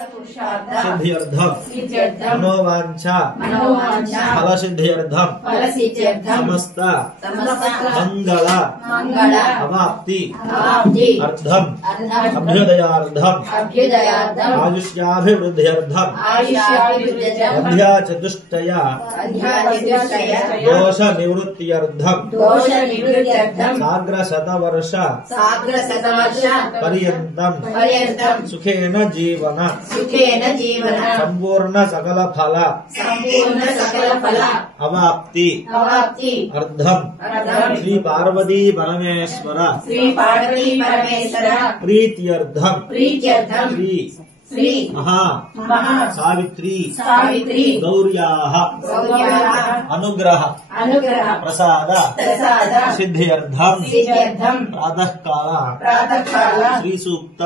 सिद्ध्यर्थम मनोवांछा फलसिद्ध्यर्थम समस्त मंगल अवाप्ति अर्थम अभ्युदयार्थम आयुष्याभिवृद्ध्यर्थम अध्या चतुष्टय दोष निवृत्त्यर्थम साग्र शतवर्ष पर्यंतम सुखेन जीवन संपूर्ण सकल फल अवाप्ति अर्धम श्री पार्वती परमेश्वर प्रीत्यर्थम श्री महा सावित्री गौर्याः अनुग्रह प्रसाद सिद्ध्यर्थम प्रातः काल श्री सूक्त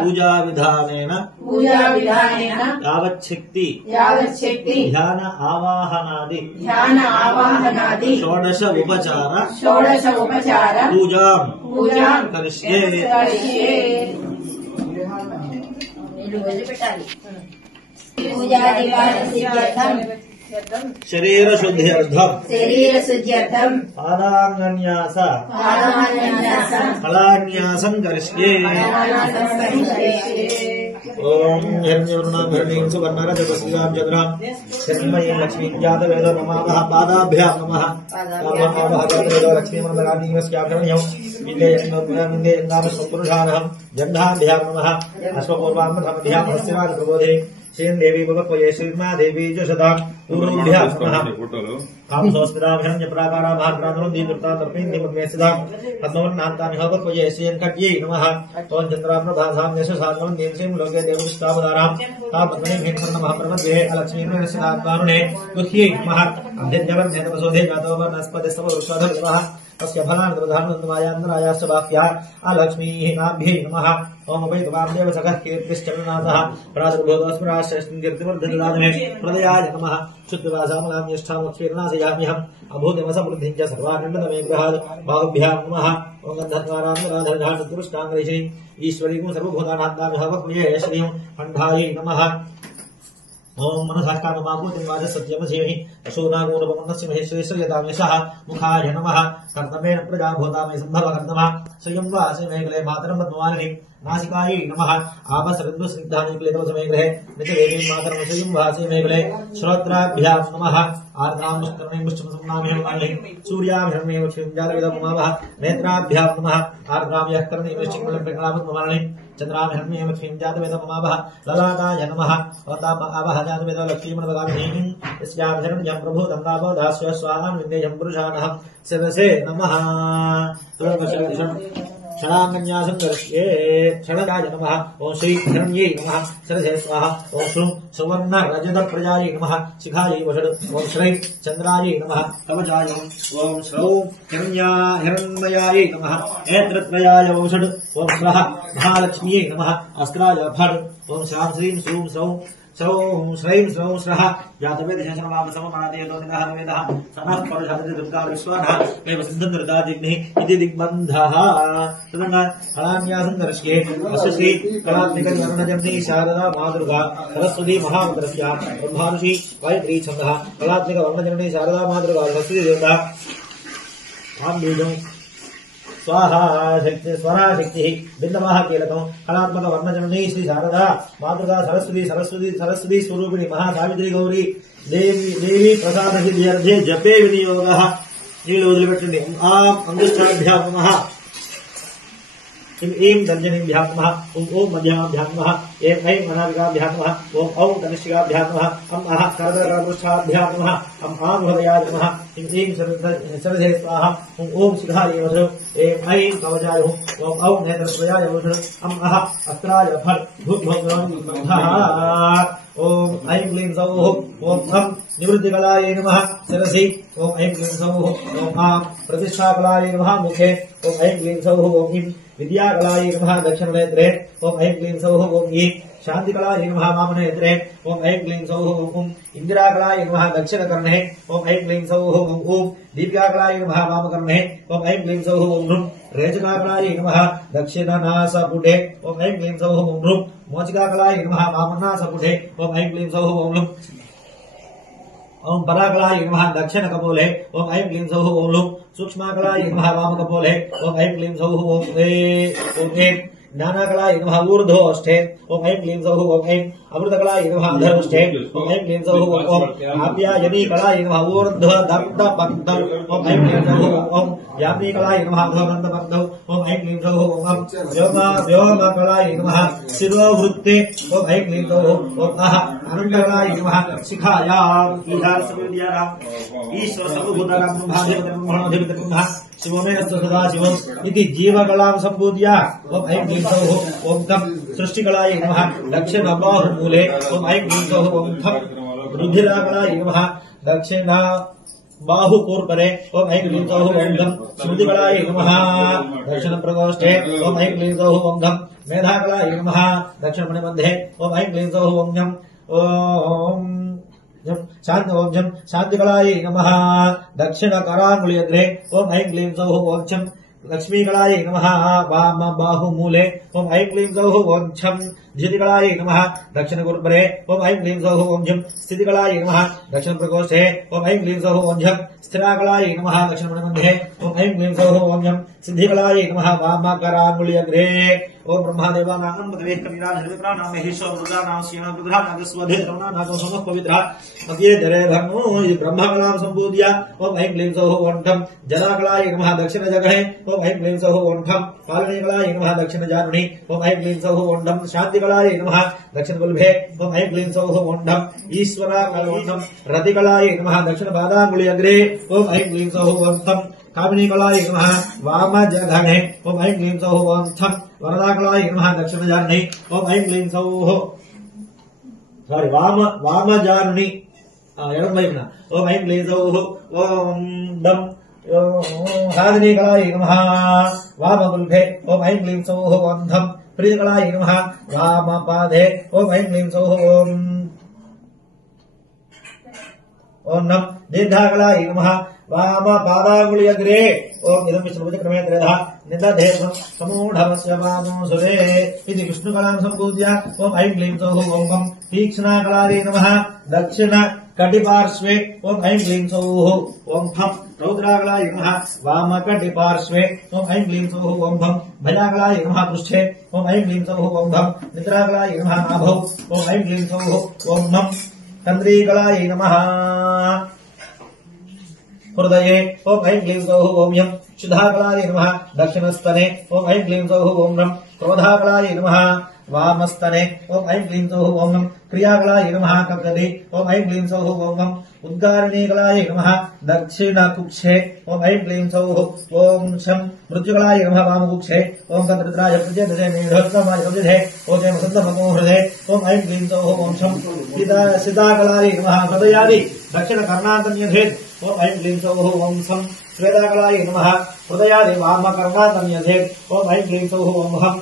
पूजा विधानेन यावच्छक्ति ध्यान आवाहनादि षोडश उपचार पूजा करिष्ये। शरीर शुद्ध्यर्थम पादान्यास फलान्यासं करिष्ये। ओम हिरण्यवर्णां हिरण्यं सुवर्णां चतुस्रगां चतुरां हिरण्मयीं लक्ष्मीं जातवेदो नमामः। पादाभ्यां नमः। नमः भगवते लक्ष्मीमन्दाराणीमस्याभ्यं विन्दे नाम स्वपुरुषानहं जन्धाभ्यां नमः। अश्वपूर्वामभ्यां हस्तिराज प्रबोधे श्रीं देवी भगवत्वये श्रीमा देवी च सदा पूर्वभ्यां नमः। हम सोस्मितां हिरण्यप्राकारां महाप्राणं दीप्ता तर्पीं निमग्ने सिद्धां पद्मवर्णान्तानि भगवत्वये श्रीं कट्यै नमः। ओम चन्द्राप्रभासां यशसागरं देवसीं लोके देवदुष्टावतारां तापद्मने हिरण्यमहाप्रभवे अलक्ष्मीं नरसिंहात्मानुने गुह्यै नमः। अध्यजवर्णे तपसोधे जातो वनस्पतिस्तव वृषधर्वः तस्य फलानन्दमायान्द्रायाश्च वाक्याः अलक्ष्मीः नाभ्यै नमः। ओम वैद्वामदेव सखः कीर्तिश्चन्द्रनाथः प्रातर्भोगस्मराश्चर्तिवर्धनदानमे प्रदयाय नमः। शुद्धवासामलां ज्येष्ठामुक्षीर्णाशयाम्यहम् अभूतमसमृद्धिं च सर्वानन्दमेग्रहात् बाहुभ्यां नमः। ओम गन्धद्वारां ईश्वरीं सर्वभूतानान्दानुहवक्रिये श्रीं खण्डायै नमः। ओम मनसाष्टानमाभूतिं वाचसत्यमसेहि अशोनागोणपमन्नस्य महेश्वरेश्वरयतामेषः मुखाय नमः। कर्तमेन प्रजा भूतामय सम्भव कर्तमः स्वयं वासे मेघले मातरं पद्मवारिणीं नासिकायै नमः। आपसरन्दुस्निग्धानिक्लेतवसमेघ्रे नित्यदेवीं मातरं स्वयं वासे मेघले श्रोत्राभ्यां नमः। आर्द्रां मुष्कर्णीं मुष्टमसंनामिहं सूर्याभिरण्येव क्षींजालविदमुमावः नेत्राभ्यां नमः। आर्द्रां यः कर्णीं वृश्चिकमलं प्रकलापद्मवारिणीं चन्द्राभिरण्येव क्षींजातवेदमुमावः ललाटाय नमः। वतापः जातवेद लक्ष्मीमणवगामिनीं यस्याभिरण्यं प्रभूतं दाबोधास्य स्वाहान् विन्देयं पुरुषाणः शिरसे नमः। क्षणान्यासं करिष्ये। क्षणकाय नमः। ओम श्री हिरण्यै नमः। शिरसे स्वाहा। ओम श्रूं सुवर्ण रजत प्रजायै नमः। शिखायै वषट्। ओम श्रै चन्द्रायै नमः। कवचाय ओम श्रौ हिरण्मयायै नमः। नेत्रत्रयाय वषट्। ओम स्वः महालक्ष्म्यै नमः। अस्त्राय फट्। ओम श्रां श्रीं श्रूं श्रौं श्रौं श्रैं श्रौं श्रः जातवेदशनवामसममादेतोनिकः वेदः समः परुषादति दुर्गा विश्वानः एव सिद्धन्दृतादिग्निः इति दिग्बन्धः। तदङ्ग फलान्यासं करिष्ये। अस्य श्री कलात्मिकवर्णजन्नी शारदा मातृका सरस्वती महामन्त्रस्य ब्रह्मानुषी गायत्री छन्दः कलात्मिकवर्णजन्नी शारदा मातृका सरस्वती देवता आं बीजं स्वाहा स्वराशक्ति बिंदवाह कीलकं कलात्मक वर्णजननी श्री शारदा मातृका सरस्वती स्वरूपिणी महासावित्री गौरी देवी प्रसाद सिद्ध्यर्थे जपे विनियोगः। नीलु वदिलिपेट्टंడి। आम अंगुष्ठाभ्यां नमः। ऐं दर्जनीभ्यां नमः। ओम मध्यमाभ्यां नमः। ऐं अनामिकाभ्यां नमः। ओम औं कनिष्ठिकाभ्यां नमः। अं अः करदरागुष्ठाभ्यां नमः। अं आंहृदयाय नमः। ऐं सरसे स्वाहा। ओम शिखायै वषट्। ऐं कवचाय ओम औं नेत्रत्रयाय वषट्। अं अः अस्त्राय फट्। भुग्भोगः। ओम ऐं क्लीं सौः। ओम अं निवृत्तिकलायै नमः। शिरसि ओम ऐं क्लीं सौः। ओम आं प्रतिष्ठाकलायै नमः। मुखे ओम ऐं क्लीं सौः। ओम विद्याकलायै नमः दक्षिणनेत्रे ओम ऐं क्लीं सौः ओम ईं शान्तिकलायै नमः वामनेत्रे ओम ऐं क्लीं सौः ओम इंदिराकलायै नमः दक्षिणकर्णे ओम ऐं क्लीं सौः ओम दीप्याकलायै नमः वामकर्णे ओम ऐं क्लीं सौः ओम रेचकाकलायै नमः दक्षिणनासपुटे ओम ऐं क्लीं सौः ओम मोचिकाकलायै नमः वामनासपुटे ओम ऐं क्लीं सौः ओम ओम पराकलायै नमः दक्षिणकपोले ओम ऐं क्लीं सौः ओम सूक्ष्माकलायै नमः वामकपोले ओम ऐं क्लीं सौः ओम ऐं ज्ञानाकलायै नमः ऊर्ध्वोष्ठे ओम ऐं क्लीं सौः ओम ऐं अमृतकलायै नमः अधरोष्ठे ओम ऐं क्लीं सौः ओम आप्यायनीकलायै नमः ऊर्ध्वदन्तपक्तौ ओम ऐं क्लीं सौः ओम याम्नीकलायै नमः अधोदन्तपक्तौ ओम ऐं क्लीं सौः ओम व्योमकलायै नमः शिरोवृत्ते ओम ऐं क्लीं सौः ओम अनन्तकलायै नमः शिखायाम् ईश्वर सर्वभूतानां भागवतं शिवमेस्तु सदाशिवम् इति जीवकलां सम्पूज्य ओम ऐं क्लीं सौः ओम तं सृष्टिकलायै नमः दक्षिणबाहुमूले ओम ऐं क्लीं सौः ओम तं रुधिराकलायै नमः दक्षिण बाहुपूर्परे ओम ऐं क्लीं सौः ओम तं स्मृतिकलायै नमः दक्षिणप्रकोष्ठे ओम ऐं क्लीं सौः ओम तं मेधाकलायै नमः दक्षिणमणिमध्ये ओम ऐं क्लीं सौः ओम ॐ शान्तिकलायै नमः दक्षिणकराङ्गुल्यग्रे ओम ऐं क्लीं सौः ओम चं लक्ष्मीकलायै नमः वाम बाहुमूले ओम ऐं क्लीं सौः ओम छं जितिकलायै नमः दक्षिणगुर्भरे ओम ऐं क्लीं सौः ओम झं स्थितिकलायै नमः दक्षिणप्रकोष्ठे ओम ऐं क्लीं सौः ओम झं स्थिराकलायै नमः दक्षिणमणिमध्ये ओम ऐं क्लीं सौः ओम झं सिद्धिकलायै नमः वामकराङ्गुल्यग्रे ओम ब्रह्मदेवानां पदवेत्कमीराजविप्राणां महेश्वर रुद्राणां श्रीनाथरुद्राणां स्वधेरवनानां समः पवित्रः मध्ये धरे धर्मो ब्रह्मकलां सम्पूज्य ओम ऐं क्लीं सौः ओम ठं जलाकलायै नमः दक्षिणजगहे ओम ऐं क्लीं सौः ओम ठं पालनीकलायै नमः दक्षिणजानुनि ओम ऐं क्लीं सौः ओम ठं शान्तिकलायै नमः दक्षिणगुल्भे ओम ऐं क्लीं सौः ओम ठं ईश्वराकलायै रतिकलायै नमः दक्षिणपादाङ्गुल्यग्रे ओम ऐं क्लीं सौः ओम ठं कामिनीकलायै नमः वामजघने ओम ऐं क्लीं सौः ओम ठं वरदाकलायै नमः दक्षिणजानुनि ओम ऐं क्लीं सौः वामजानुनि एडम వైపున ओम ऐं क्लीं सौः ओम दम हादिनीकलायै नमः वामगुल्भे ओम ऐं क्लीं सौः ओम धं प्रीतिकलायै नमः वामपादे ओम ऐं क्लीं सौः ओम नम दीर्घाकलायै नमः वामपादाङ्गुल्यग्रे ओम इदं विष्णुपतिक्रमे त्रयः निदधेर्घं समूढवस्य वामोऽसुरे इति विष्णुकलां सम्पूज्य ओम ऐं क्लीं सौः ओम तीक्ष्णाकलायै नमः दक्षिणकटिपार्श्वे ओम ऐं क्लीं सौः ओम फं रौद्राकलायै नमः वामकटिपार्श्वे ओम ऐं क्लीं सौः ओम भं भयाकलायै नमः पृष्ठे ओम ऐं क्लीं सौः ओम भं निद्राकलायै नमः नाभौ ओम ऐं क्लीं सौः ओम मं तन्द्रीकलायै नमः हृदये ओम ऐं क्लीं सौः ओम यं शुद्धाकलायै नमः दक्षिणस्तने ओम ऐं क्लीं सौः ओम रं क्रोधाकलायै नमः वामस्तने ओम ऐं क्लीं सौः ओम नम क्रियाकलायै नमः कप्कदे ओम ऐं क्लीं सौः ओम नम उद्गारिणीकलायै नमः दक्षिणकुक्षे ओम ऐं क्लीं सौः ओम शं मृत्युकलायै नमः वामकुक्षे ओम तद्रुद्राय प्रचेदसे मेढोत्तमाय प्रचेदे ओम जय वसन्तमको हृदये ओम ऐं क्लीं सौः ओम शं सीताकलायै नमः हृदयादि दक्षिणकर्णान्तन्यधेत् ओम ऐं क्लीं सौः ओम शं श्वेताकलायै नमः हृदयादि वामकर्णान्तन्यधेत् ओम ऐं क्लीं सौः ओम हं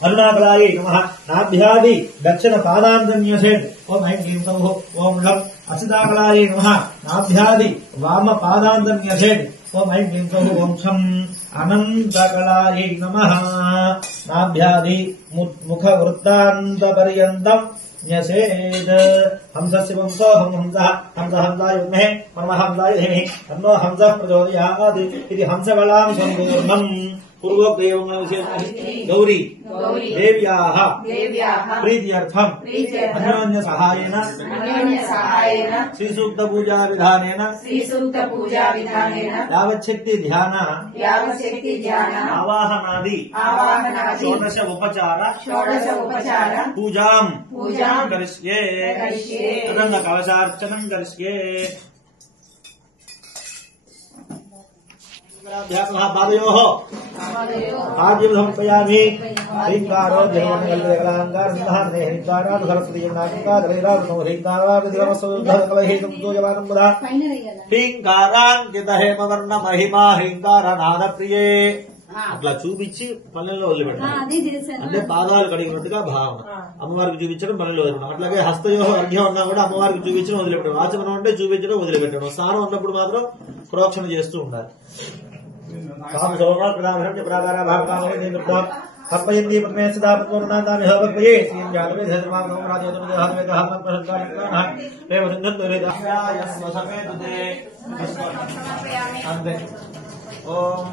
अरुणाकलायै नमः नाभ्यादि दक्षिणपादान्तन्यधेत् ओम ऐं क्लीं सौः ओम लं असिताकलायै नमः नाभ्यादि वामपादान्तन्यधेत् ओम ऐं क्लीं सौः ओम छं अनन्तकलायै नमः नाभ्यादि मुखवृत्तान्तपर्यन्तं न्यसेद हंसस्य वंशो हंसः हंसाय विद्महे परमहंसाय धीमहि तन्नो हंसः प्रचोदयात् इति हंसकलां सम्पूर्णम् पूर्वोक्तम् गौरी देव्याः प्रीत्यर्थम् अन्योन्यसहायेन श्रीसूक्तपूजा विधानेन यावच्छक्ति ध्यान आवाहनादि षोडश उपचार पूजां करिष्ये तदन्न कवचार्चनं करिष्ये पादयोः पाद्यं समर्पयामि ह्रीङ्कारो जयवन्नकल्पकलाङ्कारनिधाने ह्रीङ्कारात् सरस्वतीयन्नाङ्कारैरावृतोह्रीङ्कारादिवमसोद्धकलहेतुं पूजमानं बुधा ह्रीङ्काराङ्कितहेमवर्ण महिमा ह्रीङ्कारनादप्रिये అట్లా చూపించి పల్లెల్లో వదిలిపెట్టాలి అంటే పాదాలు కడిగినట్టుగా భావన అమ్మవారికి చూపించడం పల్లెల్లో వదిలిపెట్టడం అట్లాగే హస్తయోహ అర్ఘ్యం ఉన్నా కూడా అమ్మవారికి చూపించడం వదిలిపెట్టడం ఆచమనం అంటే చూపించడం వదిలిపెట్టడం స్నానం ఉన్నప్పుడు మాత్రం ప్రోక్షణ చేస్తూ ఉండాలి కప్పయంతి పద్మే సదా పూర్ణాదామి హవక్వయే శ్రీం జాతవే ధర్మాగం రాజేంద్ర హవే దహమం ప్రసంగాన రేవ సంగంతో రేదాయ స్వసమేతుతే అంతే ఓం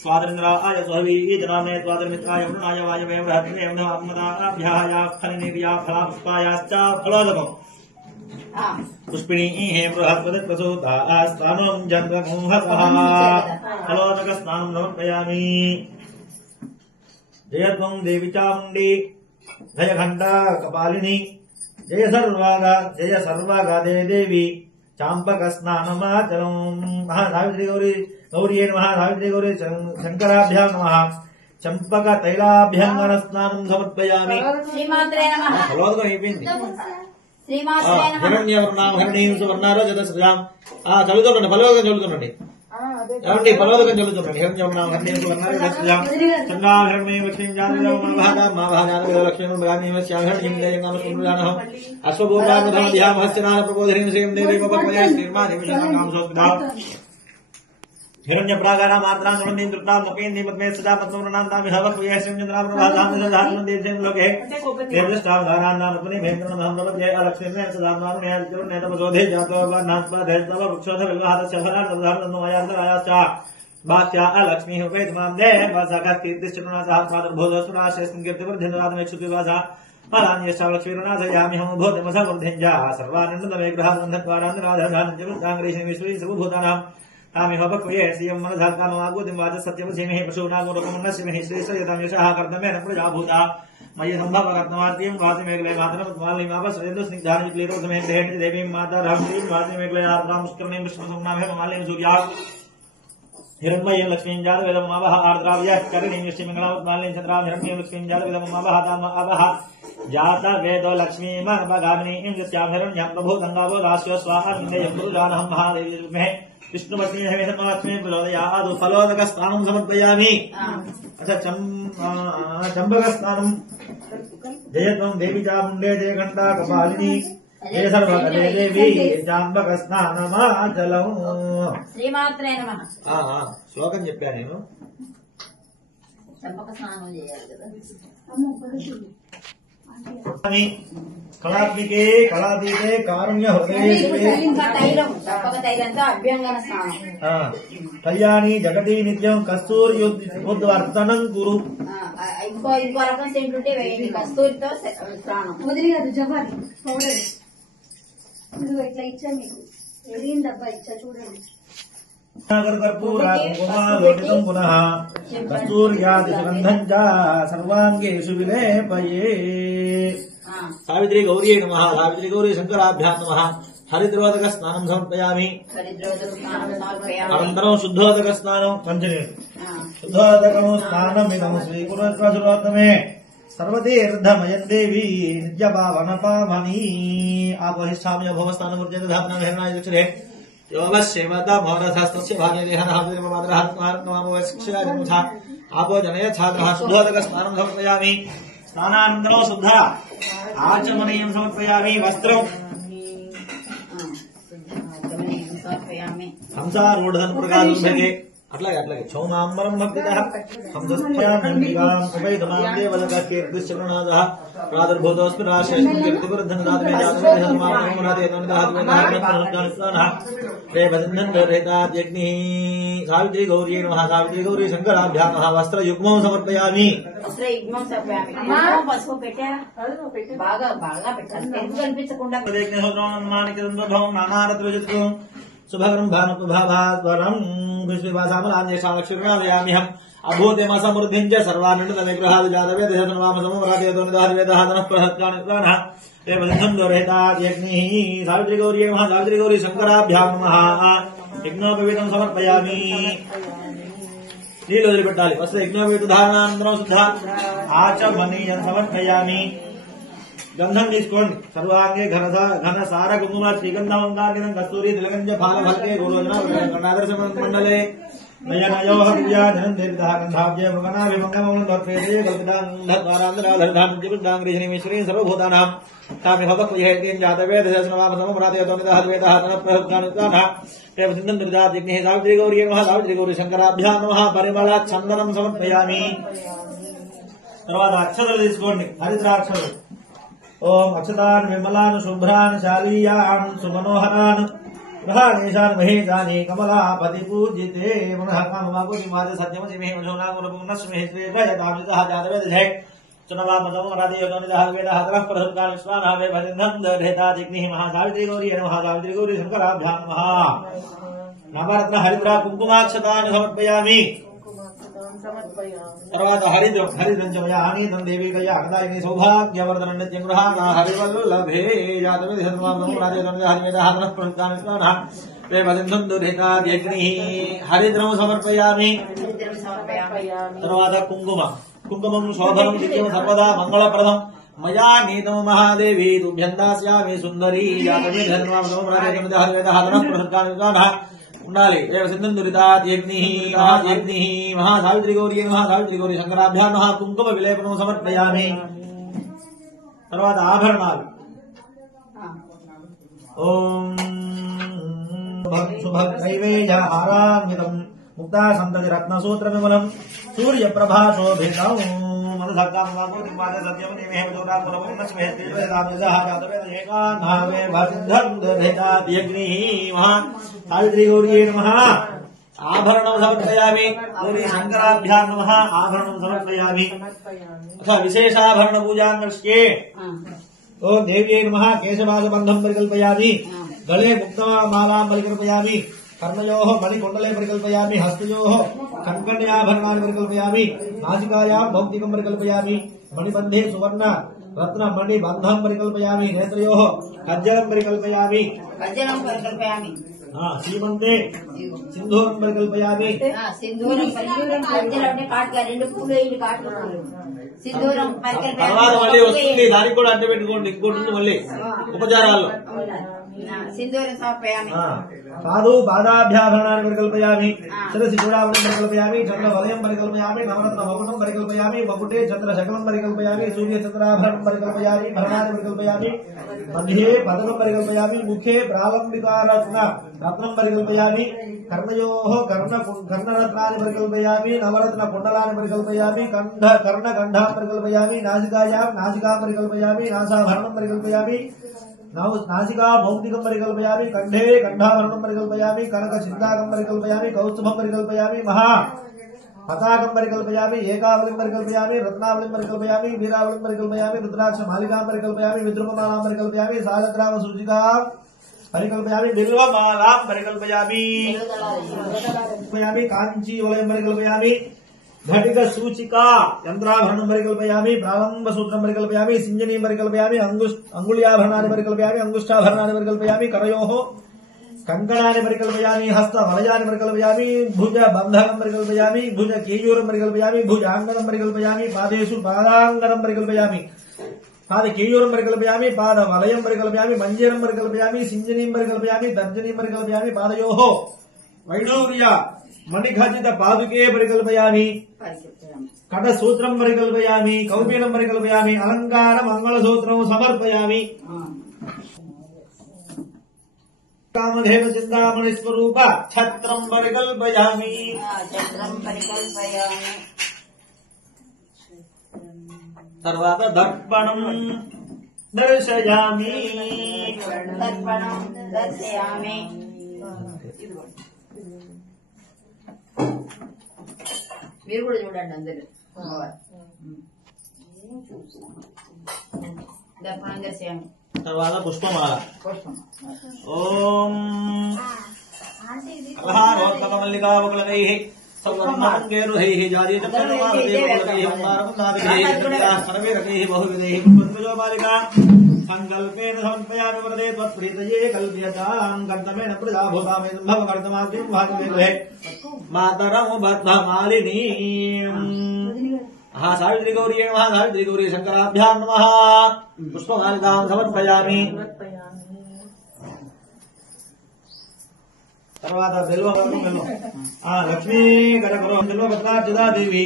स्वातंत्राय स्ववीजनामे स्वातंत्राय वरुणाय वायवे बृहत्ते आत्मदाभ्याय फलनिर्या फलापुष्पायाश्च फलोदकम् पुष्पिणी बृहस्पति प्रसूतास्तानं जन्ममोहसः फलोदक स्नानं समर्पयामि जय त्वं देवी चामुण्डी जय घंटा कपालिनी जय सर्वागा देवी चांपक स्नानमाचलं महासावित्री गौरी गौरी नमः सावित्री गौरी शंकराभ्यां नमः चंपक तैलाभ्यंगन स्नानं समर्पयामि श्रीमात्रे नमः फलोदकं అయిపోయింది చదువుతుండండి ఫలోదకం చదువుతుండండి ఏమండి ఫలోదకం చదువుతుండండి हिरण्य प्रागारा मात्रा सुनंदीन तृप्ता मुकेंदी पद्मे सदा पद्मवृणांतामि हवक्वये श्रीचंद्रामृताधाम देवदेव लोके देवदष्टावधारान्नामपनि भेन्द्रन महम्भवत्ये अलक्ष्मीमे सदामानुने आदित्योर्ने तपसोधे जातो वर्णात्मधेस्तव वृक्षोध विल्वाहतस्य फलार्धधारणोयार्धरायाश्च भास्या अलक्ष्मी उपैतमां दे वासकस्तीर्तिश्चरुणासः पादर्भोधसुराशेस्मिन् कीर्तिवर्धिनराधनेक्षुतिवासा फलान्यश्चालक्ष्मीरनाथयामि हम भूतमसवर्धिञ्जा सर्वानन्दमे ग्रहानन्दद्वारान्धराधानञ्जरुद्धाङ्ग्रीशं विश्वै सर्वभूतानां तामिह भक्वये श्रियं मनधाकामवागुतिं वाचः सत्यं सीमेहि पशूनागुरकमुन्नस्यमिहि श्रीश्रयतां यशः कर्तमेन प्रजाभूता मयि सम्भवरत्नवार्तिं वातिमेघले मातरमत्मालिमापसयन्तु स्निग्धानिक्लीरोसमेन देहेन देवीं माता रामश्रीं वातिमेघले आर्द्रां पुष्करणीं विष्णुसंनामे मालिं सूर्याः हिरण्मयीं लक्ष्मीं जातवेदमावह आर्द्राव्यः करणीं यष्टिमङ्गलावत्मालिं चन्द्रां हिरण्यीं लक्ष्मीं जातवेदमावह तामवः जात वेदो लक्ष्मीमनपगामिनीं यस्यां हिरण्यं प्रभूतङ्गावो दास्यो स्वाहान्यं गुरुदानहं महादेवी विष्णुपत्नी लक्ष्मी प्रचोदयात् फलोदक स्नानं समर्पयामि अच्छा चंपक स्नानं जय त्वं देवी चामुण्डे जय घंटा कपालिनी जय सर्वगते देवी चांपक स्नानमाचलं श्रीमात्रे नमः శ్లోకం చెప్పా నేను చంపక స్నానం చేయాలి కదా कलात्मिके कलातीते कारुण्य हृदये कल्याणी जगती नित्यं कस्तूर्योद्वर्तनं कुरु ఇంకో రకం సెంట్ ఉంటే వేయండి కస్తూరితో స్నానం వదిలి కాదు జవాది పౌడర్ ఇదిగో ఇట్లా ఇచ్చా మీకు గ్రీన్ డబ్బా ఇచ్చా చూడండి कर्पूराकुमालोटितं पुनः कस्तूर्यादिसुगन्धं च सर्वाङ्गेषु विलेपये सावित्री गौरी नमः सावित्री गौरी शंकराभ्यां नमः हरिद्रोदक स्नानं समर्पयामि अनन्तरं शुद्धोदक स्नानं पंचमे शुद्धोदकं स्नानमिदं स्वीकुर्वत्व सुरोत्तमे सर्वतीर्थमयं देवी नित्यपावनपावनी आपोहिष्ठामि भवस्नानमुर्जय धामना हेरणाय दक्षिणे योगस्येवता मोहनशास्त्रस्य भाग्यदेहनाभिर्ममादरहत्मार्गमामोक्षया आपो जनय छात्रः शुद्धोदक स्नानं समर्पयामि स्नानानन्तरं शुद्ध आचमनीयं समर्पयामि वस्त्रं हंसारूढधनुप्रकाशं అట్లాగే అట్లాగే చౌమాంబరం భక్తితః హంసస్ఫయామింబికాం ఉపైతమాం దేవలక కీర్తిశ్చరణాదః ప్రాదుర్భూతోస్మి రాశేషం కీర్తివృద్ధం దాతమే జాతమే ధర్మాం రాధేతనుదాహత్మేనః రేవసింధం దర్హితాద్యగ్నిః సావిత్రి గౌరీ నమః సావిత్రి గౌరీ శంకరాభ్యాం నమః వస్త్రయుగ్మం సమర్పయామి వస్త్రయుగ్మం సమర్పయామి పసుపు పెట్టారా బాగా బాగా పెట్టాలి తెలుగు కనిపించకుండా శుభకరం భానుభాస్వరం పుష్పివాసామలాన్యేషాలక్ష్మీయామ్యహం అభూతేమ సమృద్ధించ సర్వానంద విగ్రహాలు జాతవే దేశనవామసమరాధేతోనిదాహరివేదహాదనః రేవసింధం దోరహితాద్యగ్నిః సావిత్రి గౌరీ నమః సావిత్రి గౌరీ శంకరాభ్యాం నమః యజ్ఞోపవీతం సమర్పయామి నీళ్ళు వదిలిపెట్టాలి వస్త్ర యజ్ఞోపవీత ధారణానంతరం శుద్ధ ఆచమనీయం సమర్పయామి గంధం తీసుకోండి సర్వాంగే ఘన సార కుంకుమ శ్రీగంధమందార్గం కస్తూరి తిలకంజ ఫాల భక్తే గురోజన కర్ణాదర్శ మండలే నయనయో హవ్యా ధనం దీర్ఘ గంధాబ్జ మృగనాభిమంగమం దత్రేదే కల్పితాంగ్రీశ్వరీ సర్వభూతానాం కామి భవక్రియహేతీం జాతవేద సింధం దుర్జాగ్ని సావిత్రి గౌరీ నమః సావిత్రి గౌరీ శంకరాభ్యాం నమః పరిమళ చందనం సమర్పయామి తర్వాత అక్షతలు తీసుకోండి హరిద్రాక్షలు ఓం అక్షతాన్ విమలాన్ శుభ్రాన్ శాలీయాన్ సుమనోహరాన్ గృహాణేశాన్ మహేశాని కమలాపతి పూజితే మనః కామమాగోని మాద సత్యమసి మే మనోనాగుణపున్నస్మే శ్రీభయతామికః జాతవేదధే చునవామసమరాధేయోనిదాహవేదహాదనః ప్రహృత్కాన్ విశ్వానావే భరింధం దర్హితాదిగ్నిః మహాసావిత్రి గౌరీ నమః సావిత్రి గౌరీ శంకరాభ్యాం నమః నవరత్న హరిద్రా కుంకుమాక్షతాన్ సమర్పయామి తర్వాత హరిద్రంచమయానీతం దేవీకయా అకదాయిని సౌభాగ్యవర్ధన నిత్యం గృహాణ హరివల్లభే జాతవేద హరివేదహాదనః ప్రహృత్కాన్ విశ్వానః రేవసింధం దుర్హితాద్యగ్నిః హరిద్రం సమర్పయామి తర్వాత కుంకుమం శోభనం నిత్యం సర్వదా మంగళప్రదం మయా నీతం మహాదేవి తుభ్యం దాస్యామి సుందరీ జాతవేద హరివేదహాదనః ప్రహృత్కాన్ విశ్వానః ఉండాలి రేవసింధం దురితాద్యగ్నిః మహాసావిత్రి గౌరీ నమః సావిత్రి గౌరీ శంకరాభ్యాం నమః కుంకుమ విలేపనం సమర్పయామి తర్వాత ఆభరణాలు ఓం శుభైవేయ హారాన్వితం ముక్తా సంతతి రత్నసూత్ర విమలం సూర్యప్రభాశోభితం సావిత్రి గౌరీ నమః ఆభరణం సమర్పయామి గౌరీ శంకరాభ్యాం నమః ఆభరణం సమర్పయామి విశేషాభరణ పూజాంగర్ష్యే ఓం దేవ్యై నమః కేశవాసబంధం పరికల్పయామి గళే ముక్తమాలాం పరికల్పయామి कर्णयोः मणिकुण्डले परिकल्पयामि हस्तयोः कङ्कण्याभरणानि परिकल्पयामि नासिकायां भौतिकं परिकल्पयामि मणिबन्धे सुवर्ण रत्न मणिबन्धं परिकल्पयामि नेत्रयोः कज्जलं परिकल्पयामि सीमन्ते सिन्दूरं परिकल्पयामि తర్వాత మళ్ళీ వస్తుంది దానికి కూడా అడ్డు పెట్టుకోండి ఇంకోటి మళ్ళీ ఉపచారాల్లో సింధూరం సమర్పయామి పాదు పాదాభ్యాభరణాన్ని పరికల్పయామి శిరసి చూడావళం పరికల్పయామి చంద్ర వలయం పరికల్పయామి నవరత్న మకుటం పరికల్పయామి మకుటే చంద్ర శకలం పరికల్పయామి సూర్య చంద్రాభరణం పరికల్పయామి భరణాన్ని పరికల్పయామి మధ్యే పదకం పరికల్పయామి ముఖే ప్రాలంబికారత్న రత్నం పరికల్పయామి कर्णयोः कर्णरत्नानि परिकल्पयामि नवरत्न कुण्डलानि परिकल्पयामि कर्णगण्डां परिकल्पयामि नासिकायां नासिकां परिकल्पयामि नासाभरणं परिकल्पयामि नासिका भौतिकं परिकल्पयामि कण्ठे कण्ठाभरणं परिकल्पयामि कनकचिन्ताकं परिकल्पयामि कौस्तुभं परिकल्पयामि महा पताकं परिकल्पयामि एकावलिं परिकल्पयामि रत्नावलिं परिकल्पयामि वीरावलिं परिकल्पयामि रुद्राक्षमालिकां परिकल्पयामि विद्रुममालां परिकल्पयामि सालग्रामसूचिकां परिकल्पयामि बिल्वमालां परिकल्पयामि कांची वलयं परिकल्पयामि घटिक सूचिका यंत्राभरणं परिकल्पयामि प्रारंभ सूत्रं परिकल्पयामि सिंजनीं परिकल्पयामि अंगुल्याभरणानि परिकल्पयामि अंगुष्ठाभरणानि परिकल्पयामि करयोः कंकणानि परिकल्पयामि हस्त वलयानि परिकल्पयामि भुज बन्धनं परिकल्पयामि भुज केयूरं परिकल्पयामि भुजाङ्गनं परिकल्पयामि पादेषु पादाङ्गनं परिकल्पयामि पाद केयूरं परिकल्पयामि पाद वलयं परिकल्पयामि मञ्जीरं परिकल्पयामि सिंजनीं परिकल्पयामि तर्जनीं परिकल्पयामि पादयोः वैढूर्य मणिखचित पादुके परिकल्पयामि कटसूत्रं परिकल्पयामि कौपीनं परिकल्पयामि अलङ्कार मंगलसूत्रं समर्पयामि कामधेनु चिंतामणि स्वरूप छत्रं परिकल्पयामि తర్వాత దర్పణం దర్శయామి మీరు కూడా చూడండి అందరూ దర్పణం దర్శయామి తర్వాత పుష్పమాల ఓం అహారోత్పకమల్లికావకులైః సౌవర్ణమంగేరుహైః జాతీయచక్రవారకైః బహువిధైః పుష్పజోమాలికా సంకల్పేన సమర్పయామి వరదే త్వత్ప్రీతయే కల్ప్యతాం కర్తమేన ప్రజా భూతామే భవకర్తమాద్యం భాగవేదే మాతరం బద్ధమాలినీ సావిత్రి గౌరీ నమః సావిత్రి గౌరీ శంకరాభ్యాం నమః పుష్పమాలికాం సమర్పయామి తర్వాత లక్ష్మీ కరకరో బిల్వపత్రార్చితా దేవి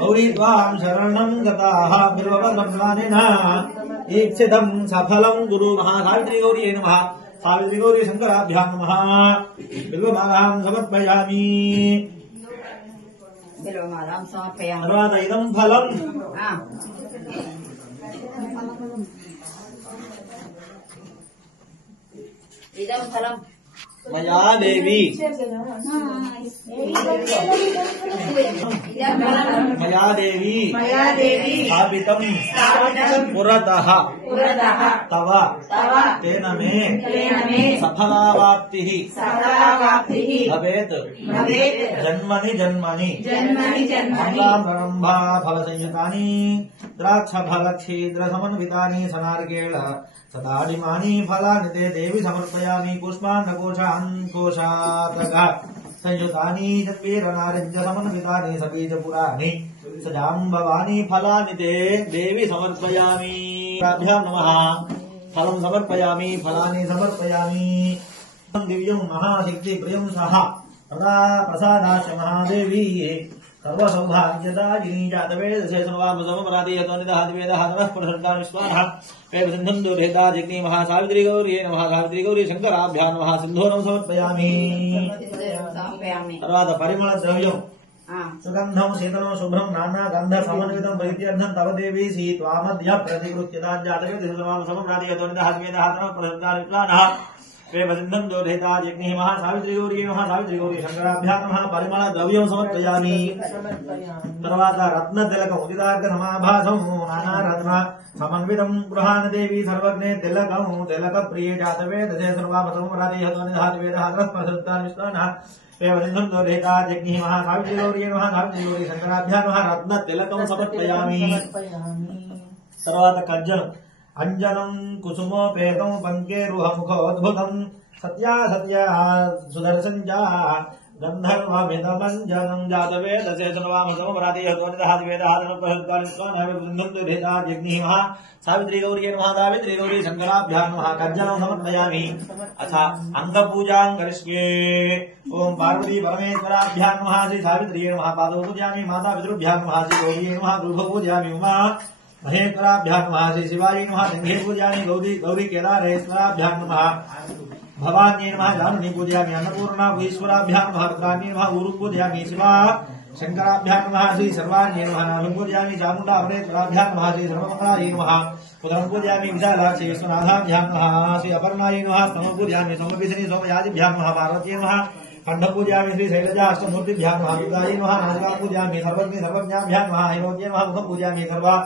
గౌరీ త్వాం శరణం గతాః బిల్వపత్రప్లానేన ఈప్సితం సఫలం గురు సావిత్రి గౌరీ నమః సావిత్రి గౌరీ శంకరాభ్యాం నమః బిల్వమాలాం సమర్పయామి తర్వాత ఇదం ఫలం మయా దేవి స్థాపితం పురతః తవ తేన మే సఫలావాప్తిః భవేత్ జన్మని జన్మని ప్రారంభా ఫల సంయుతాని ద్రాక్ష ఫల క్షీద్ర సమన్వితాని సనార్కేళ సదాడిమాని ఫలాని తే దేవి సమర్పయామి పుష్పాన్నకోశాంకోశాతక సంయుతాని జన్వీరనారింజ సమన్వితాని సబీజపురాణి సజాంబవాని ఫలాని తే దేవి సమర్పయామి నమః ఫలం సమర్పయామి ఫలాని సమర్పయామి దివ్యం మహాశక్తి ప్రియం సహ తదా ప్రసాదాశ మహాదేవి सर्वसौभाग्यदायिनी जातवेदसे सर्वामसमपराधीयतोनिदहादिवेदः नमः पुरुषर्गान् विश्वानः वेदसिन्धुं दुर्हेता जग्नी महासावित्री गौरी नमः सावित्री गौरी शंकराभ्यां नमः सिन्धूरं समर्पयामि తర్వాత పరిమళ ద్రవ్యం సుగంధం శీతలం శుభ్రం నానా గంధ సమన్వితం ప్రీత్యర్థం తవ దేవీ సీ త్వామధ్య ప్రతికృత్యతాం జాతవేదसे सर्वामसमपराधीयतोनिदहादिवेदः नमः पुरुषर्गान् विश्वानः वेदसिन्धुं दुर्हेता जग्नी महासावित्री गौरी शंकराभ्यां नमः పరిమళ ద్రవ్యం సమర్పయామి తర్వాత రత్న తిలకం ఉదితార్ఘ సమాభాసం నానా రత్న సమన్వితం గృహాణ దేవి సర్వజ్ఞే తిలకం తిలక ప్రియ జాతవేదసే సర్వామసమపరాధీయతోనిదహాదివేదः నమః పురుషర్గాన్ విశ్వానः వేదసిన్ధుం दुर्हेता जग्नी महासावित्री गौरी शंकराभ्यां नमः రత్న తిలకం సమర్పయామి తర్వాత కజ్జనం అంజనం కుసుమోపేతం పంకేరుహముఖోద్భుతం సత్యా సత్యా సుదర్శంజా గంధర్వమిదమంజనం జాతవేదసే సర్వామసమపరాధీయతోనిదహాదివేదः నమః పురుషర్గాన్ విశ్వానः వేదసిన్ధుం दुर्हेता जग्नी సావిత్రీ గౌరీ నమః సావిత్రీ గౌరీ శంకరాభ్యాం నమః కజ్జనం సమర్పయామి అథ అంగపూజాం కరిష్యే ఓం పార్వతీ పరమేశ్వరాభ్యాం నమః శ్రీ సావిత్రీ నమః పాదౌ పూజయామి మాతా పితృభ్యాం నమః శ్రీ గౌరీ నమః గృహ పూజయామి ఉమా महेश्वराभ्यां नमः श्री शिवाजी नमः संघे पूजयामि गौरी केदारेश्वराभ्यां नमः भवान्ये नमः जानुनी पूजयामि अन्नपूर्णा ईश्वराभ्यां नमः रुद्राण्ये नमः गुरु पूजयामि शिवा शंकराभ्यां नमः श्री सर्वाण्ये नमः नाम पूजयामि चामुण्डा अमरेश्वराभ्यां नमः श्री सर्वमंगलायै नमः पुत्रं पूजयामि विशालाक्षी विश्वनाथाभ्यां नमः श्री अपर्णायै नमः स्तम पूजयामि सोमविधिनी सोमयाजिभ्यां नमः पार्वत्यै नमः खंड पूजयामि श्री शैलजाष्टमूर्तिभ्यां नमः दुर्गायै नमः नासिका पूजयामि सर्वज्ञाभ्यां नमः हिरोज्ञे नमः मुखं पूजयामि सर्वा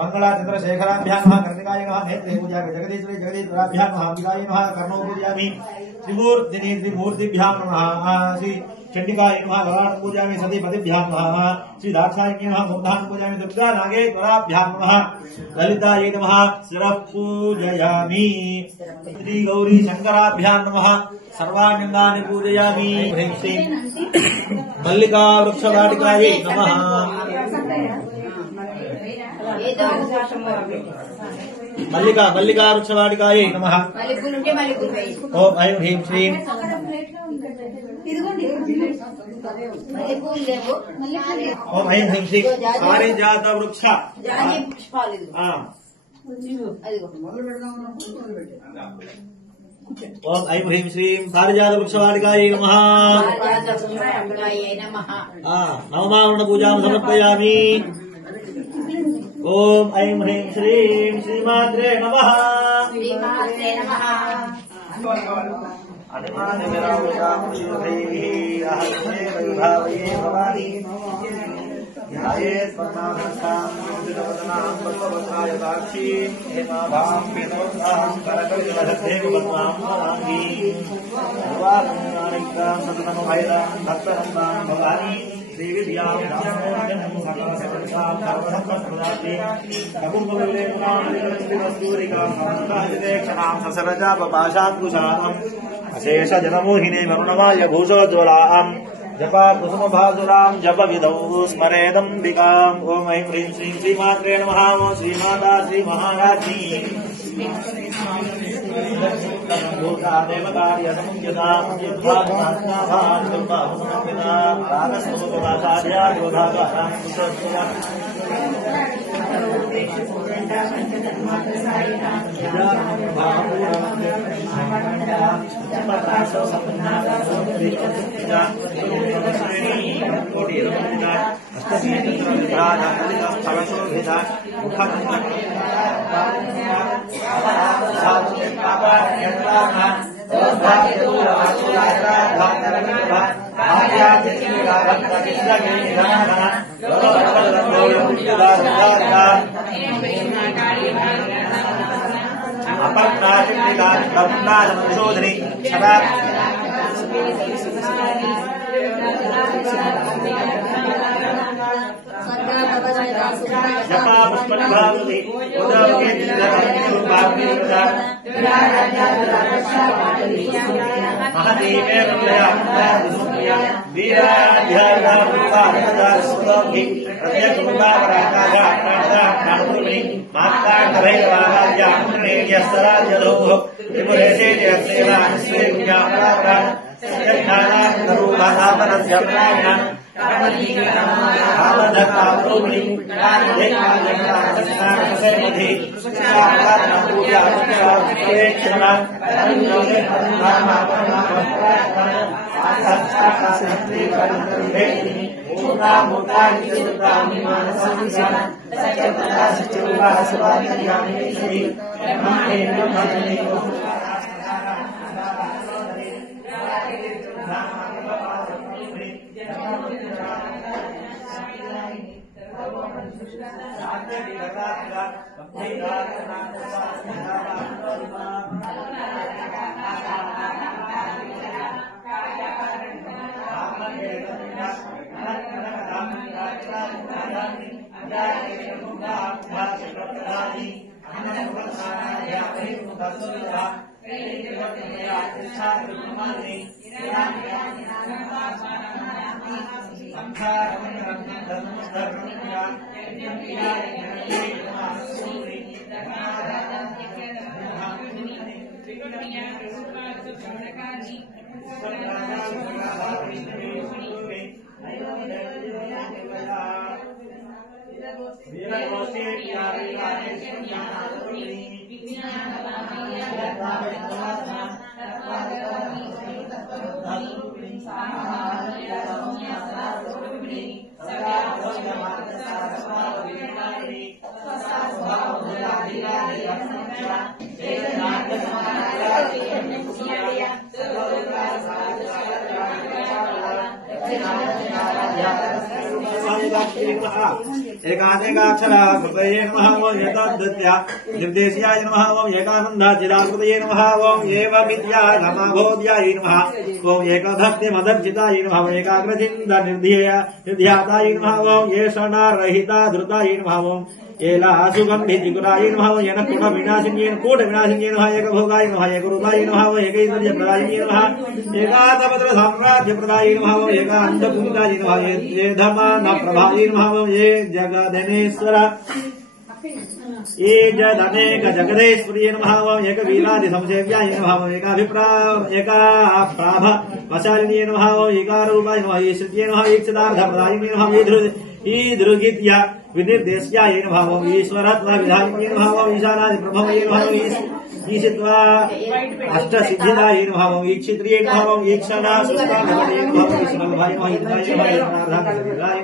मंगला चंद्रशेखराभ्यां नमः कर्णिकाय नमः नेत्रे पूजयामि जगदीश्वरी जगदीश्वराभ्यां नमः अंबिकायै नमः कर्णौ पूजयामि त्रिमूर्तिनी त्रिमूर्तिभ्यां नमः श्री चंडिकाय नमः ललाट पूजयामि सतीपतिभ्यां नमः श्री दाक्षायण्ये नमः मुग्धां पूजयामि दुर्गा नागेश्वराभ्यां नमः ललितायै नमः शिरः पूजयामि श्री गौरी शंकराभ्यां नमः सर्वाण्यंगानि पूजयामि श्री मल्लिका वृक्षवाटिकायै नमः मल्लिका वृक्षवाटिकायै नमः ओम ऐं ह्रीं श्रीं ओम ऐं ह्रीं श्रीं पारिजात वृक्ष ఓం ఐం హ్రీం శ్రీం పారిజాత వృక్షవాటికాయై నమః. నవమావరణ పూజాం సమర్పయామి. ఓం ఐం హ్రీం శ్రీం శ్రీమాత్రే నమః. अशेष जनमोहिनी वरुणमाय भूषोज्वलाम् जपा कुसुम भासुराम् जप विधौ स्मरेदम्बिकाम्. ओम ऐं ह्रीं श्रीं श्रीमात्रे नमः. ओम श्रीमाता श्री महाराज्ञी एकादेकाक्षरा कृतये नमः ओम एतद्द्या निर्देश्याय नमः ओम एकानन्दाचिराकृतये नमः ओम एवमिद्या नमोऽध्याय नमः ओम एकभक्ति मदर्जिताय नमः ओम एकाग्रचिन्त निर्ध्याताय नमः ओम येषणारहिता धृताय नमः ओम एलासुगन्धिजिगुराय नमः ओम येनकुट विनाशिन्ये कूट विनाशिन्ये नमः एकभोगाय नमः एकरूपाय नमः ओम एकैश्वर्यप्रदाय नमः एकादपत्र साम्राज्यप्रदाय नमः ओम एकान्तपुरिताय नमः एधमानप्रभाय नमः ओम ये जगदनेश्वर ये जदनेक जगदेश्वर्ये नमः ओम एकवीरादि संसेव्याय नमः ओम एकाप्राभ वशालिन्ये नमः ओम एकारूपाय नमः ईश्वर्ये नमः ईक्षदार्थप्रदाय नमः ईदृगित्या विनिर्देश्यायेन भावम् ईश्वरत्व विधायेन भावम् ईशानाय ब्रह्ममयेन भावम् ईशित्वा अष्टसिद्धिदायेन भावम् ईक्षित्रियेन भावम् ईक्षणा सुष्टाभवनेन भावम् ईश्वरभायेन हितायेन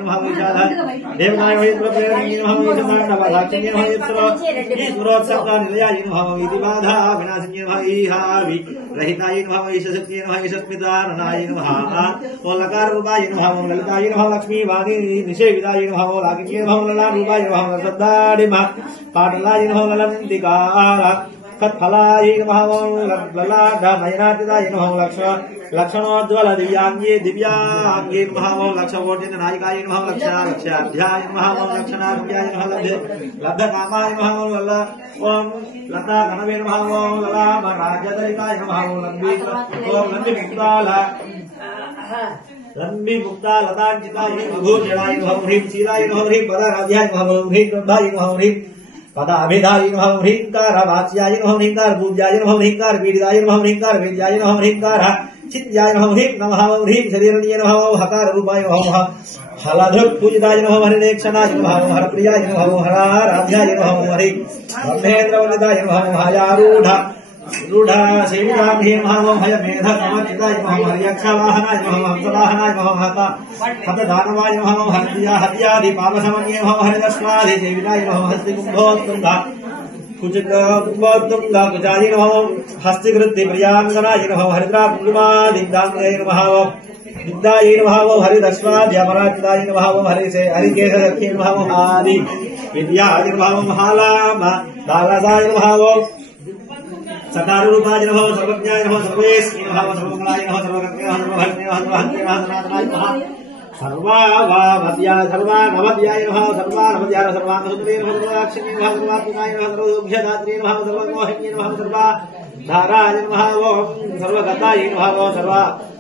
भावम् ईशानाय देवनाय प्रप्रेरणेन भावम् ईशताण्डवलाक्षेन भावम् ईश्वरोत्सवका निलयायेन भावम् इति बाधा विनाशनेन भावम् ईहावि रहितायेन भावम् ईशशक्तियेन भावम् ईशस्मितारणायेन भावम् ओलकार रूपायेन भावम् ललितायेन भावम् लक्ष्मी वाणी निषेवितायेन भावम् लाकिन्येन भावम् ललाम रूपायेन भावम् श्रद्धाडिमा पाटलायेन भावम् ललन्तिकार कत्फलायेन भावम् ललाढ नयनातिदायेन भावम् लक्षणोज्ज्वल दिव्यांगे दिव्यांगेन भावम् लक्षवोर्जन नायिकायेन भावम् लक्ष्याध्यायेन भावम् लक्षणाध्यायेन भावम् लब्धकामायेन भावम् ओम लता धनवेन भावम् ललाम राज्यदलिकायेन भावम् लंबी मुक्ता लतांचितायेन भूषणायेन भावम् ह्रीं सीतायेन भावम् ह्रीं पदाराध्यायेन भावम् ह्रीं ब्रह्मायेन भावम् ह्रीं पदाभिधायेन भावम् ह्रींकार वाच्यायेन भावम् ह्रींकार पूज्यायेन भावम् ह्रींकार पीडितायेन भावम् ह्रींकार वेद्यायेन भावम् ह्रींकार चित्यायेन भावम् ह्रीं नमः भावम् ह्रीं शरीरण्येन भावम् हकार रूपायेन भावम् हलाधृक् पूजितायेन भावम् हरिदेक्षणायेन भावम् हरप्रियायेन भावम् हराराध्यायेन भावम् हरिं ब्रह्मेन्द्रवनितायेन भावम् हयारूढ रूढ़ा सेविताभ्येन भावम् हयमेध समर्चिताय भावम् हरियक्षवाहनाय भावम् हंसवाहनाय भावम् हतदानवाय भावम् हत्यादि पापसमन्ये भावम् हरिदस्वादि सेविताय भावम् हस्तिकुम्भोत्तुङ्गा कुचिकुम्भोत्तुङ्गा कुचायेन भावम् हस्तिकृत्ति प्रियाङ्गनायेन भावम् हरिद्रा कुङ्कुमादिग्धाङ्गेन भावम् दिग्धायेन भावम् हरिदस्वाद्यमराचितायेन भावम् हरिकेशरथ्येन भावम् आदि विद्यायेन भावम् हालाम दालसायेन भावम् सकार रूपाय नमः सर्वज्ञाय नमः सर्वेश्वराय नमः सर्वमंगलाय नमः सर्वकर्त्रे नमः सर्वहर्त्रे नमः सर्वहन्त्रे नमः सर्वात्माय नमः सर्वाभावद्याय सर्वानवद्याय नमः सर्वानवद्याय सर्वानवद्याय नमः सर्वाक्षिणे नमः सर्वात्माय नमः सर्वयोग्यदात्रे नमः सर्वमोहिन्ये नमः सर्वाधाराय नमः सर्वगताय नमः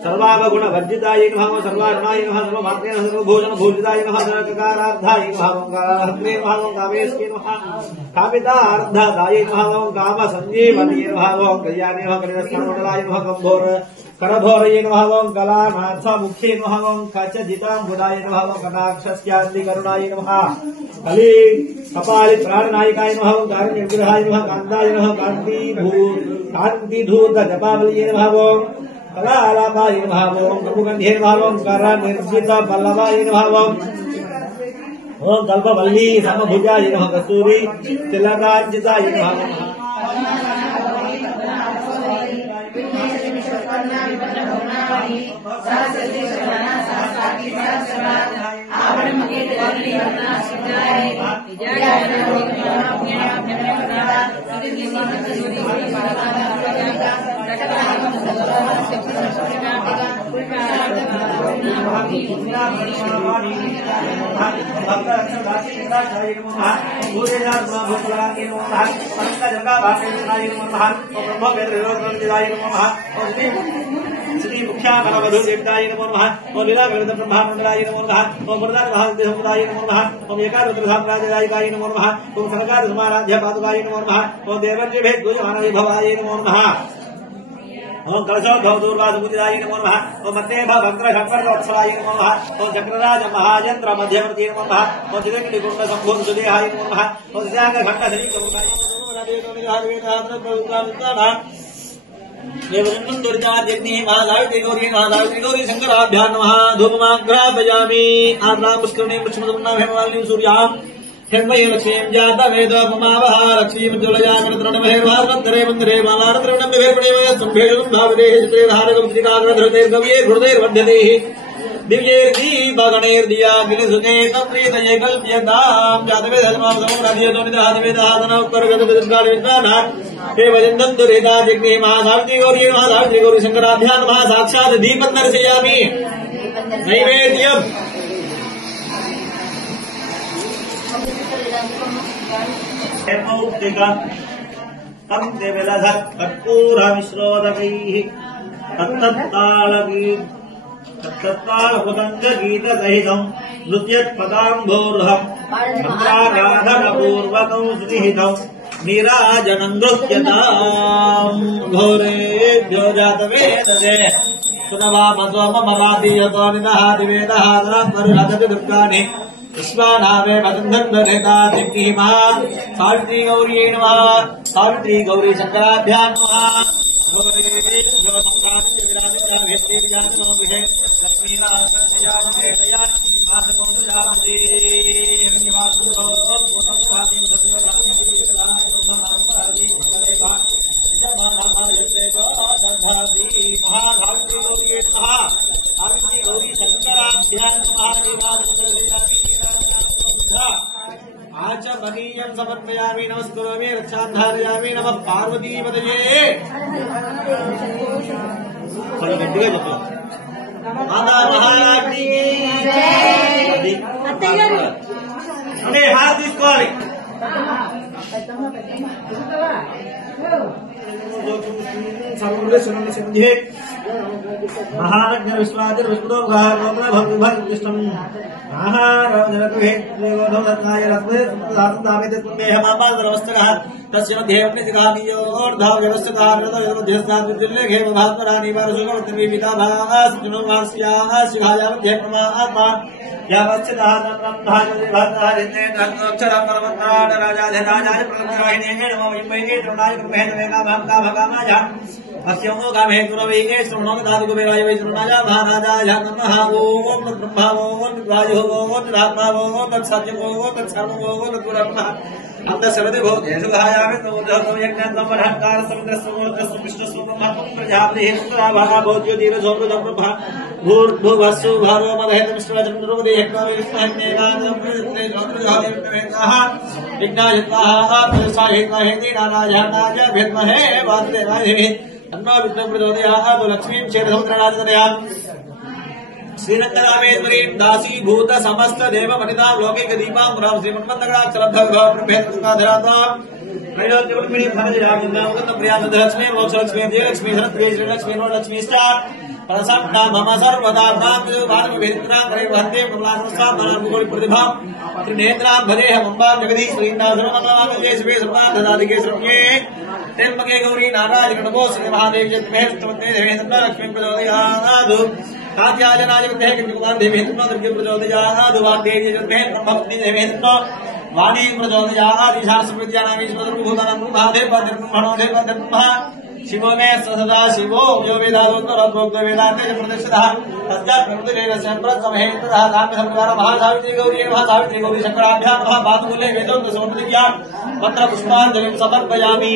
सर्वावगुणवर्जिताय नमः सर्वारुणाय नमः सर्वमात्रे नमः सर्वभोजन भोजिताय नमः सर्वकारार्थाय नमः कारार्थ्रे नमः कामेश्वे नमः कामितार्थदाय नमः कामसञ्जीवने नमः कल्याणे नमः कल्याणस्मरणमण्डलाय नमः कम्भोर करभोरये नमः कलानाथ मुखे नमः कचजिताम्बुदाय नमः कटाक्षस्यान्तिकरुणाय नमः कली कपालि प्राणनायकाय नमः कारुण्यविग्रहाय नमः कान्ताय नमः कान्तिधूत जपावल्ये नमः कलालापाय नमः कपुगन्धे नमः करनिर्जित पल्लवाय नमः ओम कल्पवल्ली समभुजाय नमः कस्तूरी तिलकार्जिताय नमः श्री मुख्या बलवधु देवताय नमो नमः ओम लीला विरद ब्रह्मांडलाय नमो नमः ओम वरदान महादेव समुदाय नमो नमः ओम एकारुद्र साम्राज्यदायकाय नमो नमः ओम सरकार समाराध्य पादुकाय नमो नमः ओम देवर्षि भेद गुजमानय भवाय नमो नमः ओम कलशोद्भव दुर्गासुदाय नमो नमः ओम मत्ते भद्र शंकर वत्सलाय नमो नमः ओम चक्रराज महायंत्र मध्यवर्ती नमो नमः ओम दिगंड गुंड संभूत सुदेहाय नमो नमः ओम ज्ञान घंटा शरीर करुणाय नमो नमः गौरी शंकराभ्यां नमः धूपमाघ्रापयामि आर्द्रां पुष्करिणीं पुष्पसुवर्णां हेमवालिनीं सूर्यां हिरण्मयीं लक्ष्मीं जातवेद ममावः लक्ष्मीं ज्वलयामृतरणमहेर्वार्वन्तरे मन्दिरे बालार्द्रवणं विभेर्पणेमय सम्भेदं भावदेः चित्रेधारकं हृदयर्वर्ध्यतेः दिव्यैर्दीपगणैर्दिया गिरिसुनेतं प्रीतये कल्प्यतां जातवेदहनुमावसमोराधियतोनिदादिवेदादनोत्तरगतविद्गालिविद्वानां हे वजन्दं दुरेदा जग्ने महासावित्री गौरी शंकराभ्यां नमः साक्षात् दीपं दर्शयामि नैवेद्यम् हेमौक्तिका तं देवलधत् कर्पूरमिश्रोदकैः तत्तालपुतंग गीत सहितं नृत्यत्पदाम्भोर्हम् मन्त्राराधनपूर्वकं सुनिहितं नीराजनं नृत्यताम् घोरेभ्यो जातवेदसे सुनवामसोममवादीयतो निदः दिवेदः दुर्गाणि विश्वानामे बंधन्वरेता दिग्निमा सावित्री गौरी नमः सावित्री गौरी शंकराभ्यां नमः गौरी जो संसार के विराज भेटे ज्ञान मोहे लक्ष्मी नारायण दया आसको जामती धन्यवाद हो स्वामी सत्यवादी महाभारती जो दधाती महाभारती गौरी नमः सावित्री गौरी शंकराभ्यां आच मनीयं समर्पयामि नमस्करोमि रक्षाधारयामि नमः पार्वती पतये माता महारानी की जय अरे हाथ తీసుకోవాలి महारज्ञ विश्वादिर विष्णु भागवत भगवान कृष्णं महाराजनकृहे रत्ने दामिते पुण्यः मापाद नमस्तकः तस्य मध्ये अपनिधिगामियोर्धाव व्यवस्थितः मध्यस्थान दिल्ले घेम भातरानी वारसुगवत्ति पिता भागास जुनो वार्ष्याः शिवायामध्ये प्रमात्मा यावच्चतः ब्रह्माजि भद्रारिते धर्मोक्षरं परमन्त्राण राजाधिराजाय प्रगतिराहिणे नमो यमये द्रोणाय कृपेण वेगा भामका भगामाय अस्योमो गामे गुरवैगे श्रवणो दादु कुबेराय वैष्णवाय महाराजाय नमः ओम ब्रह्मा ओम वायु ओम रात्मा ओम तत्सत्यम ओम तत्सर्वम ओम तत्पुरब्रह्म अंत सर्वदे भोगेशुगायामे नमोदहतो यज्ञं ब्रह्महंकार समुद्र समुद्र विष्णु सुब्रह्मण्य प्रजापति हेतुरा भागा भोज्यो धीर झोम ब्रह्म भूर्भुवस्सु भारो मदहेत विष्णुवचन्द्रपदे हेत्वाविष्णुहन्नेगानं प्रयत्ने ज्योतिर्जहादेवः विघ्नायत्वाः प्रसाहेत्वाहेति नारायणाय विद्महे वासुदेवाय अन्नो विष्णु प्रचोदयात् लक्ष्मीं क्षेत्रसमुद्रराजतनयाम् श्रीरंगरामेश्वरीं दासीभूत समस्त देव वनितां लौकिक दीपां राम श्रीमन्मन्दगणाक्षरभगवान् त्रैलोक्यरुक्मिणीं धनजराजन्दामुगतं प्रियानन्दलक्ष्मीं मोक्षलक्ष्मीं जयलक्ष्मीं धनप्रिये श्रीलक्ष्मीं वरलक्ष्मीश्च परसप्तां मम सर्वदा प्राप्तिर्वाणिवेदित्रां करैर्वहन्ते कमलासंस्थां मनार्मुकोटि प्रतिभां त्रिनेत्रां भजेऽहम् अम्बां जगदीश्वरीं सर्वमङ्गलाङ्गल्ये शिवे सर्वार्थसाधिके शरण्ये त्र्यम्बके गौरी नारायणि नमोऽस्तुते महादेवी जगन्महे स्तुते देवी लक्ष्मीं प्रचोदयात् कात्यायनाय विद्महे किंकुमार देवी तन्नो दुर्गे प्रचोदयात् वाग्देवी जगन्महे ब्रह्मपत्नी देवी तन्नो वाणी प्रचोदयात् ईशानस्मृत्यानां ईश्वरभूतानां महादेव ब्रह्मणोदेव ब्रह्म शिवो मे सदा शिवो यो वेदादोत्तरोक्त वेदान्ते प्रदर्शितः तस्मात् प्रकृतिरेवस्य प्रथमहेतः काम्य संकार महासावित्री गौरी नमः सावित्री गौरी शंकराभ्यां नमः पादमूले वेदोक्त समर्पयामि पत्र पुष्पाञ्जलिं समर्पयामि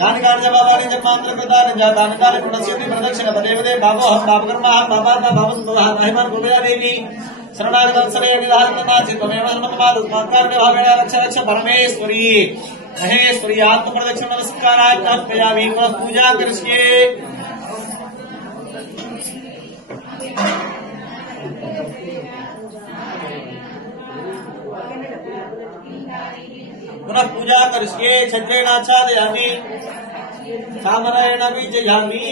ज्ञानकार्यबाबानि जन्मान्तरकृतानि जातानि गुणस्यति प्रदक्षिण पदे पदे भावोऽहं पापकर्मः पापात्मा भावसुन्दरः महिमान् कृपया देवी शरणागतवत्सले निधारितनाचि त्वमेव नमस्मादुस्मात्कार्य भावेन रक्ष रक्ष परमेश्वरी महेश्वरी आत्मप्रदक्षिण नमस्काराय अर्पयामि पुनः पूजा करिष्ये पुनः पूजा करिष्ये छत्रेणाच्छादयामि सामरेण बीजयामि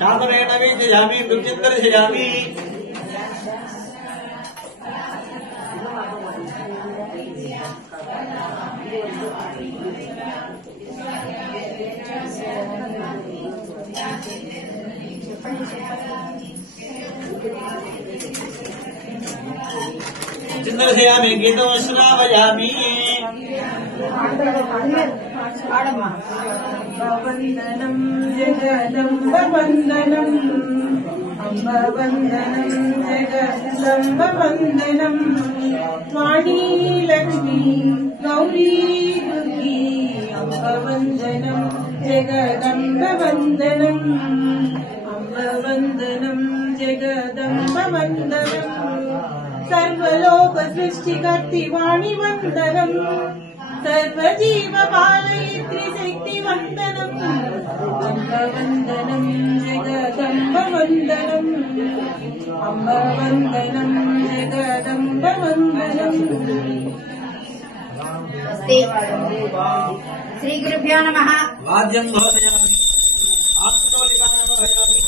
चामरेण बीजयामि दुर्चिन्तर्जयामि चिन्तर्जयामि गीतं श्रावयामि वन्दनं जगदम्बवन्दनम् अम्बवन्दनं जगदम्बवन्दनम् वाणी लक्ष्मी गौरी दुर्गी अम्बवन्दनं जगदम्बवन्दनम् अम्बवन्दनं जगदम्बवन्दनम् सर्वलोक सृष्टिकर्ति वाणी वन्दनम् सर्वजीव पालयित्री शक्ति वन्दनम् अम्बवन्दनं जगदम्बवन्दनम् अम्बवन्दनं जगदम्बवन्दनम् श्री गुरुभ्यो नमः। वाद्यं भवतयामि आत्मोलिकानारोहयामि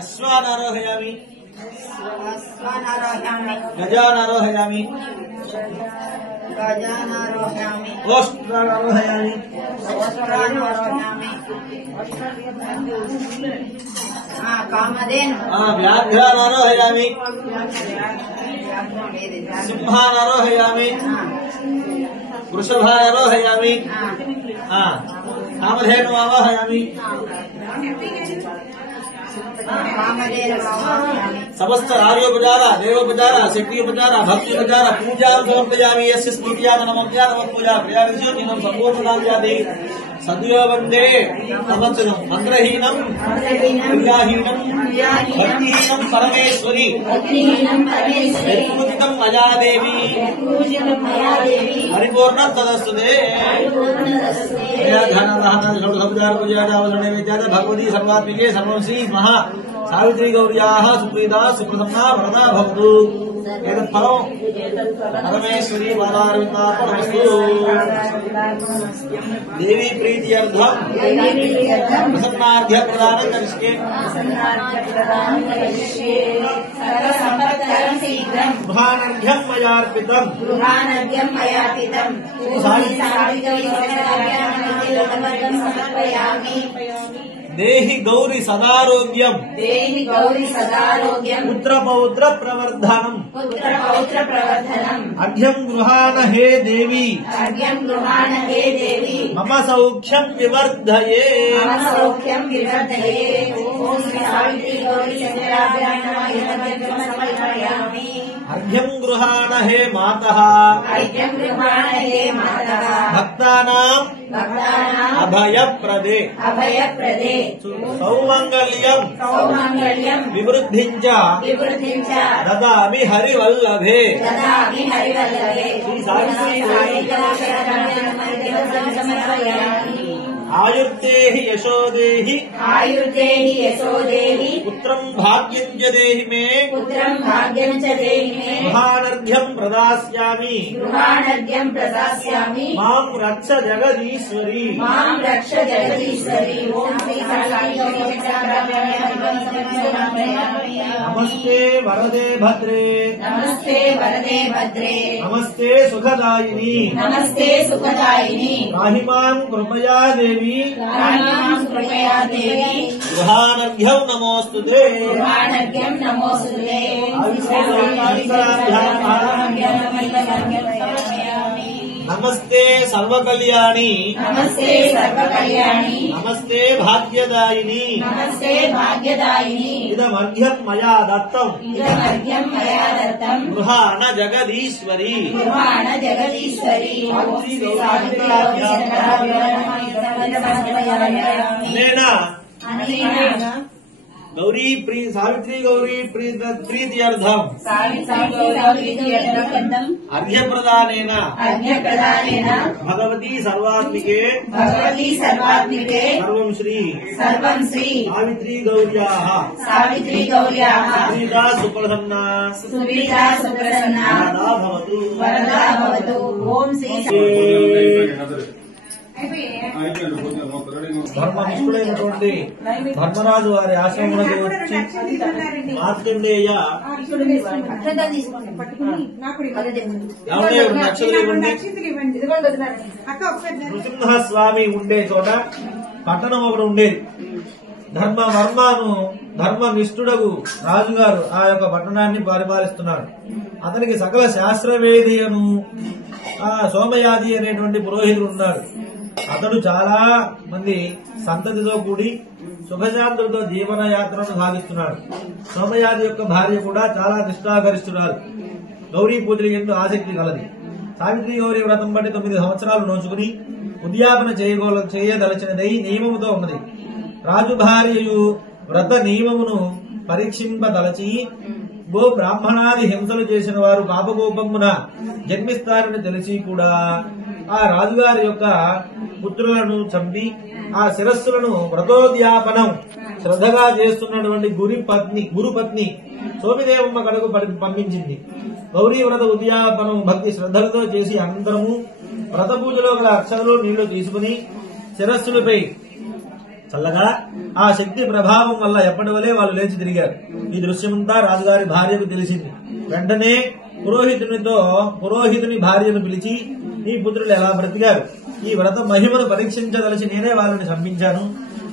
अश्वानारोहयामि गजानारोहयामि गजानारोहयामि ओष्ट्रारोहयामि वस्त्रानारोहयामि कामधेनु व्याघ्रानारोहयामि सिंहानारोहयामि वृषभानारोहयामि कामधेनु आवाहयामि समस्त आर्योपचार देवोपचार शक्तियोपचार भक्तियोपचार पूजा समर्पयामि यस्य स्तुत्या नमोज्ञा नमोपूजा प्रयादिशो नीनं संपूर्णदास्यादि सद्यो वन्दे समस्तनं मन्त्रहीनं क्रियाहीनं भक्तिहीनं परमेश्वरी यत्पूजितं मया देवी परिपूर्णं तदस्तुते भगवती सर्वात्मिके सर्वं श्री महा सावित्री गौर्याः सुप्रीता सुप्रसन्ना वरदा भवतु एतत् फलं परमेश्वरी बालारविन्दार्पणमस्तु देवी प्रीत्यर्थं प्रसन्नार्घ्य प्रदानं करिष्ये गृहानर्घ्यं मयार्पितं देहि गौरी सदारोग्यं पुत्र पौत्र प्रवर्धनम् अर्घ्यं गृहाण हे देवी मम सौख्यं विवर्धये अर्घ्यं गृहाण हे मातः भक्तानां अभयप्रदे सौमंगल्यं विवृद्धिं च ददामि हरिवल्लभे आयुर्देहि यशोदेहि पुत्रं भाग्यं च देहि मे गृहानर्घ्यं प्रदास्यामि मां रक्ष जगदीश्वरी नमस्ते वरदे भद्रे नमस्ते सुखदायिनी पाहि मां कृपया देवी गृहानर्घ्यं नमोस्तुते नमस्ते सर्वकल्याणी नमस्ते भाग्यदायिनी इदमर्घ्यं मया दत्तं गृहाण जगदीश्वरी गौरी सावित्री गौरी प्रीत्यर्थम अर्घ्य प्रदानेन भगवती सर्वात्मिके सर्वं श्री सावित्री गौर्याः सुप्रीता सुप्रसन्ना वरदा भवतु ओम श्री ధర్మనిష్ఠుడైనటువంటి ధర్మరాజు వారి ఆశ్రమంలోకి వచ్చి మార్కండేయ నృసింహస్వామి ఉండే చోట పట్టణం ఒకటి ఉండేది. ధర్మనిష్ఠుడగు రాజుగారు ఆ యొక్క పట్టణాన్ని పరిపాలిస్తున్నాడు. అతనికి సకల శాస్త్రవేది అను సోమయాజి అనేటువంటి పురోహితుడు ఉన్నాడు. అతడు చాలా మంది సంతతితో కూడి సుఖశాంతులతో జీవన యాత్రను సాగిస్తున్నాడు. సోమయాజి యొక్క భార్య కూడా చాలా నిష్ఠాగరిష్ఠురాలు. గౌరీ పూజలు ఎందు ఆసక్తి కలది. సావిత్రి గౌరీ వ్రతం బట్టి 9 సంవత్సరాలు నోచుకుని ఉద్యాపన చేయదలచినదై నియమముతో ఉన్నది. రాజు భార్యయు వ్రత నియమమును పరీక్షింపదలచి గో బ్రాహ్మణాది హింసలు చేసిన వారు పాపకోపమున జన్మిస్తారని తెలిసి కూడా ఆ రాజుగారి యొక్క పుత్రులను చంపి ఆ శిరస్సులను వ్రతోద్యాపనం శ్రద్ధగా చేస్తున్నటువంటి గురుపత్ని సోమిదేవమ్మ కడకు పంపించింది. గౌరీ వ్రత ఉద్యాపనం భక్తి శ్రద్ధలతో చేసి అనంతరము వ్రత పూజలో గల అక్షరలో నీళ్లు తీసుకుని శిరస్సులపై చల్లగా ఆ శక్తి ప్రభావం వల్ల ఎప్పటి వలే వాళ్ళు లేచి తిరిగారు. ఈ దృశ్యమంతా రాజుగారి భార్యకు తెలిసింది. వెంటనే ఓ పురోహితుని భార్యను పిలిచి నీ పుత్రులు ఎలా బ్రతికారు, ఈ వ్రత మహిమను పరీక్షించదలిచి నేనే వాళ్ళని చంపించాను,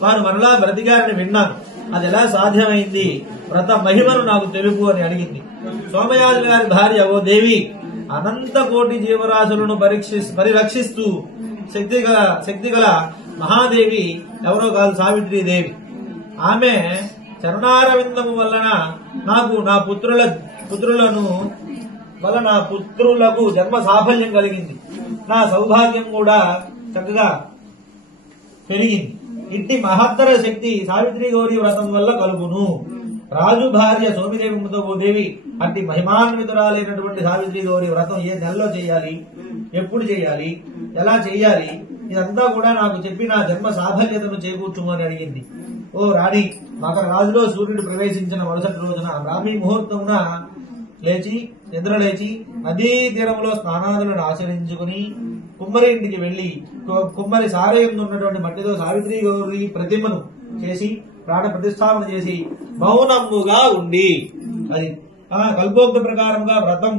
వారు మరలా బ్రతికారని విన్నాను, అది ఎలా సాధ్యమైంది, వ్రత మహిమను నాకు తెలుపు అని అడిగింది. సోమయాజుల గారి భార్య, ఓ దేవి, అనంత కోటి జీవరాశులను పరిరక్షిస్తూ శక్తిగల మహాదేవి ఎవరో కాదు, సావిత్రీదేవి. ఆమె చరణారవిందము వలన నాకు నా పుత్రులకు జన్మ సాఫల్యం కలిగింది, నా సౌభాగ్యం కూడా చక్కగా పెరిగింది. ఇట్టి మహత్తర శక్తి సావిత్రి గౌరీ వ్రతం వల్ల కలుగును. రాజు భార్య సోమిదేవితో, ఓ దేవి, అట్టి మహిమాన్వితురాలైనటువంటి సావిత్రి గౌరీ వ్రతం ఏ నెలలో చేయాలి, ఎప్పుడు చేయాలి, ఎలా చేయాలి, ఇదంతా కూడా నాకు చెప్పి నా జన్మ సాఫల్యతను చేకూర్చుమని అడిగింది. ఓ రాణి, మకర రాజులో సూర్యుడు ప్రవేశించిన మరుసటి రోజున బ్రాహ్మీ ముహూర్తమున నిద్రలేచి నదీ తీరంలో స్నానాదులను ఆచరించుకుని కుమ్మరి ఇంటికి వెళ్లి కుమ్మరి సారయందు ఉన్నటువంటి మట్టితో సావిత్రి గౌరీ ప్రతిమను చేసి ప్రాణ ప్రతిష్టాపన చేసి మౌనముగా ఉండి, అది కల్పోక్త ప్రకారంగా వ్రతం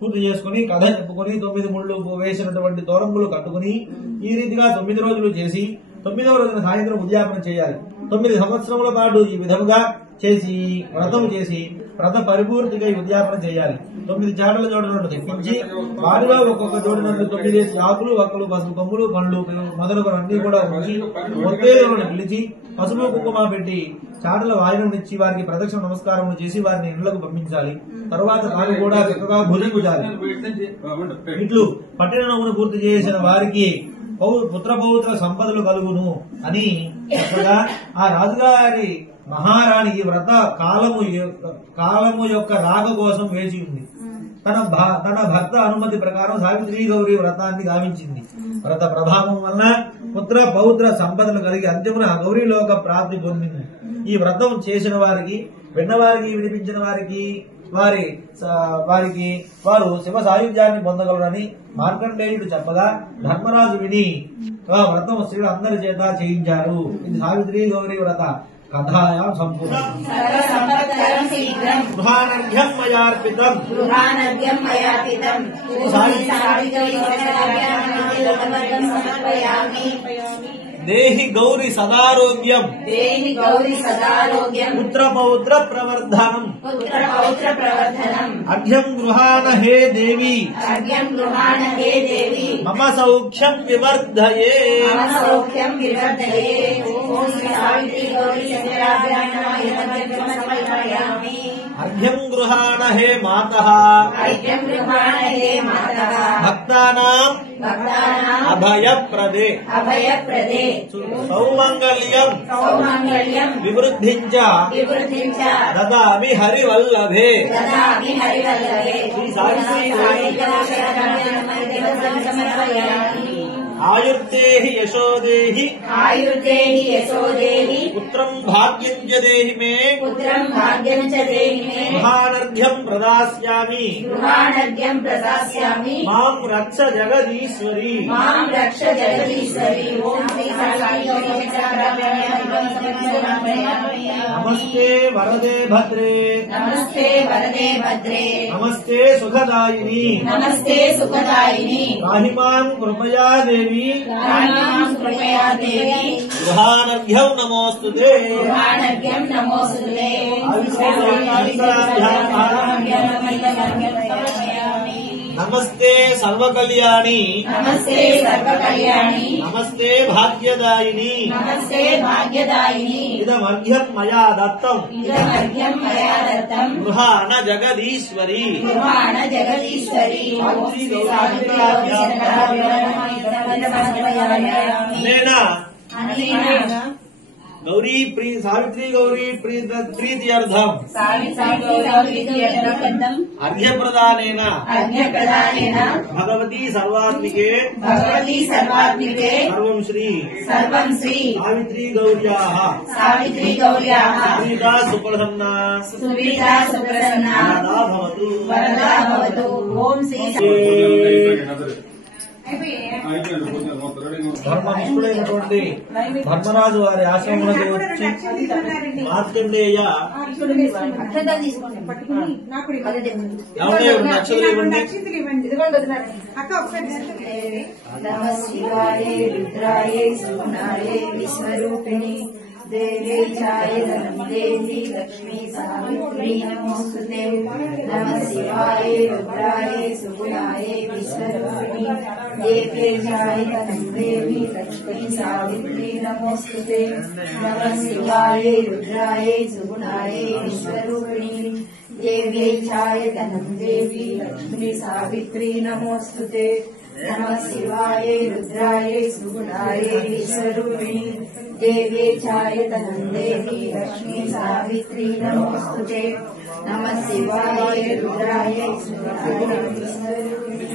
పూర్తి చేసుకుని కథ చెప్పుకుని 9 ముళ్ళు వేసినటువంటి తోరంబులు కట్టుకుని ఈ రీతిగా 9 రోజులు చేసి 9వ రోజున సాయంత్రం ఉద్యాపన చేయాలి. 9 సంవత్సరముల పాటు ఈ విధముగా చేసి వ్రతం చేసి వ్రత పరిపూర్తిగా ఉద్యాపన చేయాలి. 9 చాటల జోడలను తెప్పించి వారిలో ఒక్కొక్క జోడి నుండి 9 ఆకులు, వక్కలు, పసుపు కొమ్ములు, పండ్లు మొదలుగునన్నీ కూడా ఉంచి ఒత్తేలను పిలిచి పసుపు కుంకుమ పెట్టి చాటల వాయువునిచ్చి వారికి ప్రదక్షిణ నమస్కారములు చేసి వారిని ఇళ్లకు పంపించాలి. తరువాత తాను కూడా చక్కగా భుజించాలి. ఇట్లు పట్టిన నోమును పూర్తి చేసిన వారికి పుత్ర పౌత్ర సంపదలు కలుగును అని చెప్పగా ఆ రాజుగారి మహారాణి ఈ వ్రత కాలము యొక్క రాక కోసం వేచి ఉంది. తన భర్త అనుమతి ప్రకారం సావిత్రి గౌరీ వ్రతాన్ని గావించింది. వ్రత ప్రభావం వలన పుత్ర పౌత్ర సంపదలు కలిగి అంతిమున గౌరీలోక ప్రాప్తి పొందింది. ఈ వ్రతం చేసిన వారికి, విన్నవారికి, వినిపించిన వారికి వారు శివ సాయుధ్యాన్ని పొందగలరని మార్కండేయుడు చెప్పగా ధర్మరాజు విని ఆ వ్రతం స్త్రీలు అందరి చేత చేయించారు. ఇది సావిత్రి గౌరీ వ్రత కథాయా సంపూర్ణం. గృహానర్ఘ్యం మయార్పితం దేహి గౌరీ సదారోగ్యం పుత్ర పౌత్ర ప్రవర్ధనం అర్ఘ్యం గృహాణ హే దేవి మమ సౌఖ్యం వివర్ధయే. అర్ఘ్యం గృహాణ హే మాతః భక్తానాం అభయప్రదే సౌమంగళ్యం వివృద్ధించ దదామి హరివల్లభే. శ్రీ సావిత్రీ ఆయుర్దేహి యశోదేహి పుత్రం భాగ్యం చ దేహి మే గృహానర్ఘ్యం ప్రదాస్యామి మాం రక్ష జగదీశ్వరి. నమస్తే వరదే భద్రే నమస్తే సుఖదాయిని రాహిమాం కృపయా దేవి గృహానర్ఘ్యం నమోస్తుతే. నమస్తే సర్వకళ్యాణి నమస్తే భాగ్యదాయిని ఇదమర్ఘ్యం మయా దత్తం గృహాణ జగదీశ్వరి. గౌరీ సావిత్రి గౌరీ ప్రీత్యర్థం అర్ఘ్యప్రదానేన భగవతీ సర్వాత్మికే సర్వం శ్రీ సావిత్రీ గౌర్యాః సుప్రీతా సుప్రసన్నా వరదా భవతు. ధర్మనిష్ఠుడైనటువంటి ధర్మరాజు వారి ఆశ్రమంలోకి వచ్చి మార్కండేయ నక్షత్రం ఇవ్వండి. నమః శివాయ రుద్రాయ సుగుణాయ విశ్వరూపిణి దేవే ఛాయధనం దేవి లక్ష్మీ సావిత్రీ నమోస్తుతే. నమః శివాయ రుద్రాయ సుగుణాయ విశ్వరూపిణి దేవే ఛాయధనం దేవి లక్ష్మీ సావిత్రీ నమోస్తుతే. నమః శివాయ రుద్రాయ సుగుణాయ విశ్వరూపిణి దేవే ఛాయధనం దేవి లక్ష్మీ సావిత్రీ నమోస్తుతే. నమః శివాయ రుద్రాయ సుగుణాయ విశ్వరూపిణి దేవే ఛాయధనం దేవి లక్ష్మీ సావిత్రీ నమోస్తుతే. నమః శివాయ రుద్రాయ సుగుణాయ విశ్వరూపిణి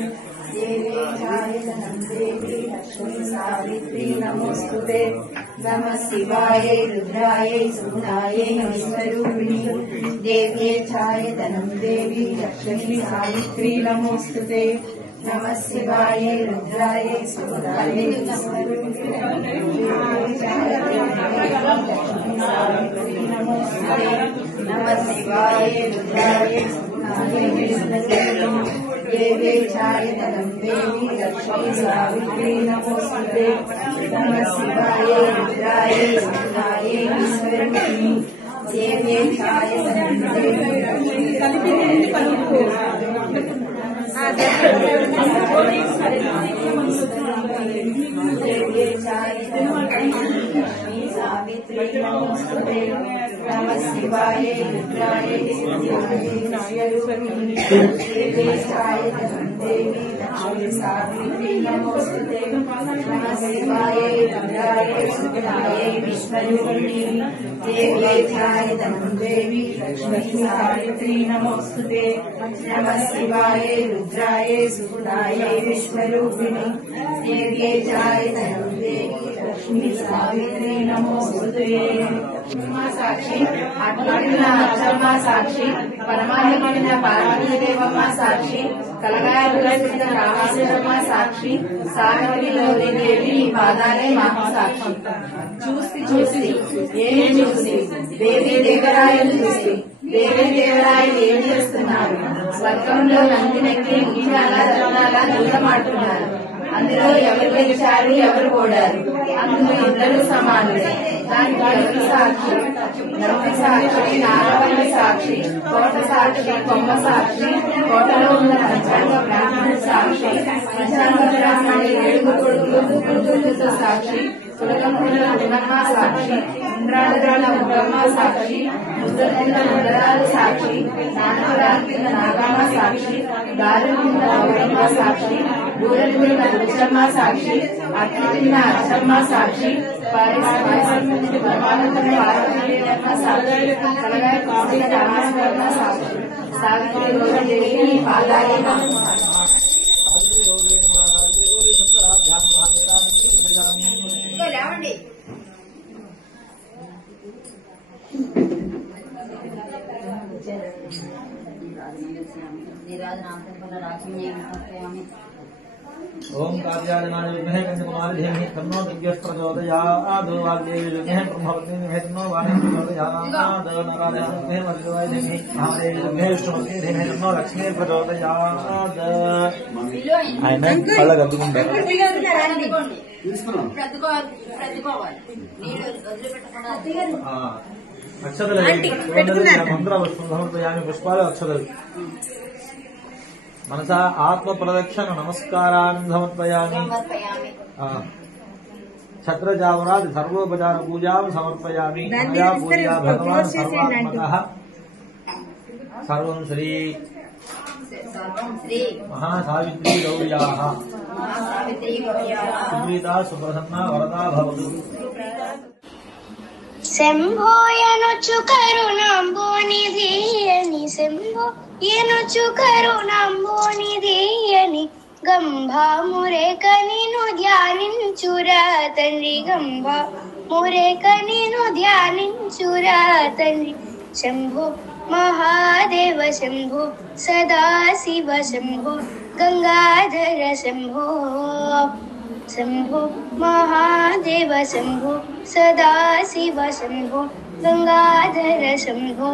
దేవే ఛాయధనం దేవి లక్ష్మీ సావిత్రీ నమోస్తుతే. నమః శివాయ రుద్రాయ సుగుణాయ విశ్వరూపిణి దేవే ఛాయధనం దేవి లక్ష్మీ సావిత్రీ నమోస్తుతే. నమః శివాయ రుద్రాయ సుగుణాయ విశ్వరూపిణి నమః శివాయ రుద్రాయ సుగుణాయ విశ్వరూపిణి దేవే ఛాయధనం దేవి లక్ష్మీ సావిత్రీ నమోస్తుతే. నమః శివాయ రుద్రాయ సుగుణాయ విశ్వరూపిణి దేవే ఛాయధనం దేవి లక్ష్మీ సావిత్రీ నమోస్తుతే. నమః శివాయ రుద్రాయ విశ్వరూపిణి దేవే ఛాయధనం దేవి లక్ష్మీ సావిత్రీ నమోస్తుతే. నమః శివాయ రుద్రాయ సుగుణాయ విశ్వరూపిణి దేవే ఛాయధనం దేవి లక్ష్మీ సావిత్రీ నమోస్తుతే. నమః శివాయ రుద్రాయ సుగుణాయ విశ్వరూపిణి దేవే ఛాయధనం దేవి లక్ష్మీ సావిత్రీ నమోస్తుతే. సాక్షి అట్లడిన అచ్చమ్మ సాక్షి పరమాత్మ పార్వతీదేవమ్మ సాక్షి కలగాయల రామాశ్రమ సాక్షి సాగరిలోని దేవి పాదాలే మాకు సాక్షి. చూసి ఏమి చూసి దేవి దేవరాయలు చూసి దేవి దేవరాయలు ఏం చేస్తున్నారు? స్వర్గంలో నందినెక్కి ముఖ్యాల రత్నాల దూరమాడుతున్నారు. అందులో ఎవరు గెలిచారు, ఎవరు ఓడారు? అందులో ఇద్దరు సమానులే. దానికి ఎవరు సాక్షి? నవ్వి సాక్షి, నారవల్లి సాక్షి, కోట సాక్షి, కొమ్మ సాక్షి, కోటలో ఉన్న పంచాంగ బ్రాహ్మణుడు సాక్షి, పంచాంగ బ్రాహ్మణి 7 కొడుకులతో సాక్షి, కులకంకుల గుణమ్మ సాక్షి, ఇంద్రాళ ముద్దమ్మ సాక్షి, ముద్దల ముద్దరాలు సాక్షి, నాన్నరాలు కింద నాగమ్మ సాక్షి, దారి కింద గౌరమ్మ సాక్షి, దూరం కింద రుచమ్మ సాక్షి, అట్ల కింద అచ్చమ్మ సాక్షి, పాయసం పార్వతీదేవమ్మ సాక్షి, కలగాయ కాశీ రామేశ్వరమ్మ సాక్షి, సావిత్రి దేవి పాదాలే మాకు సాక్షి. లేవండి. ఓం కార్యాలనాయ విద్మహే కన్యకుమారి ధీమహి తన్నో దివ్యః ప్రచోదయాత్. వాగ్దేవి విద్మహే బ్రహ్మవతి ధీమహి తన్నో వాణి ప్రచోదయాత్. నారాయణ విద్మహే మధువాయ ధీమహి మహాదేవి విద్మహే విష్ణుమతి ధీమహి తన్నో లక్ష్మీ ప్రచోదయాత్. ఆయన కళ్ళ గద్దుకుంటారు. అక్షతలు మంత్ర సమర్పయామి. పుష్పాలు అక్షతలు మనసా ఆత్మ ప్రదక్షిణ నమస్కారాన్ని సమర్పయామి. ఛత్రజావరాది సర్వోపచార పూజాం సమర్పయామి. పూజా భగవాన్ సర్వాత్మకః. సర్వం శ్రీ మహాసావిత్రీ గౌర్యాః సుప్రీతా సుప్రసన్నా వరదా భవతు. శంభో యనుచు కరుణాంబోనిధియని, శంభో యనుచు కరుణాంబోనిధియని, గంభామురేక నిను ధ్యానించురా తండ్రి, గంభామురేక నిను ధ్యానించురా తండ్రి. శంభో महादेव शंभो सदाशिव शंभो गंगाधर शंभो शंभो महादेव शंभो सदाशिव शंभो गंगाधर शंभो।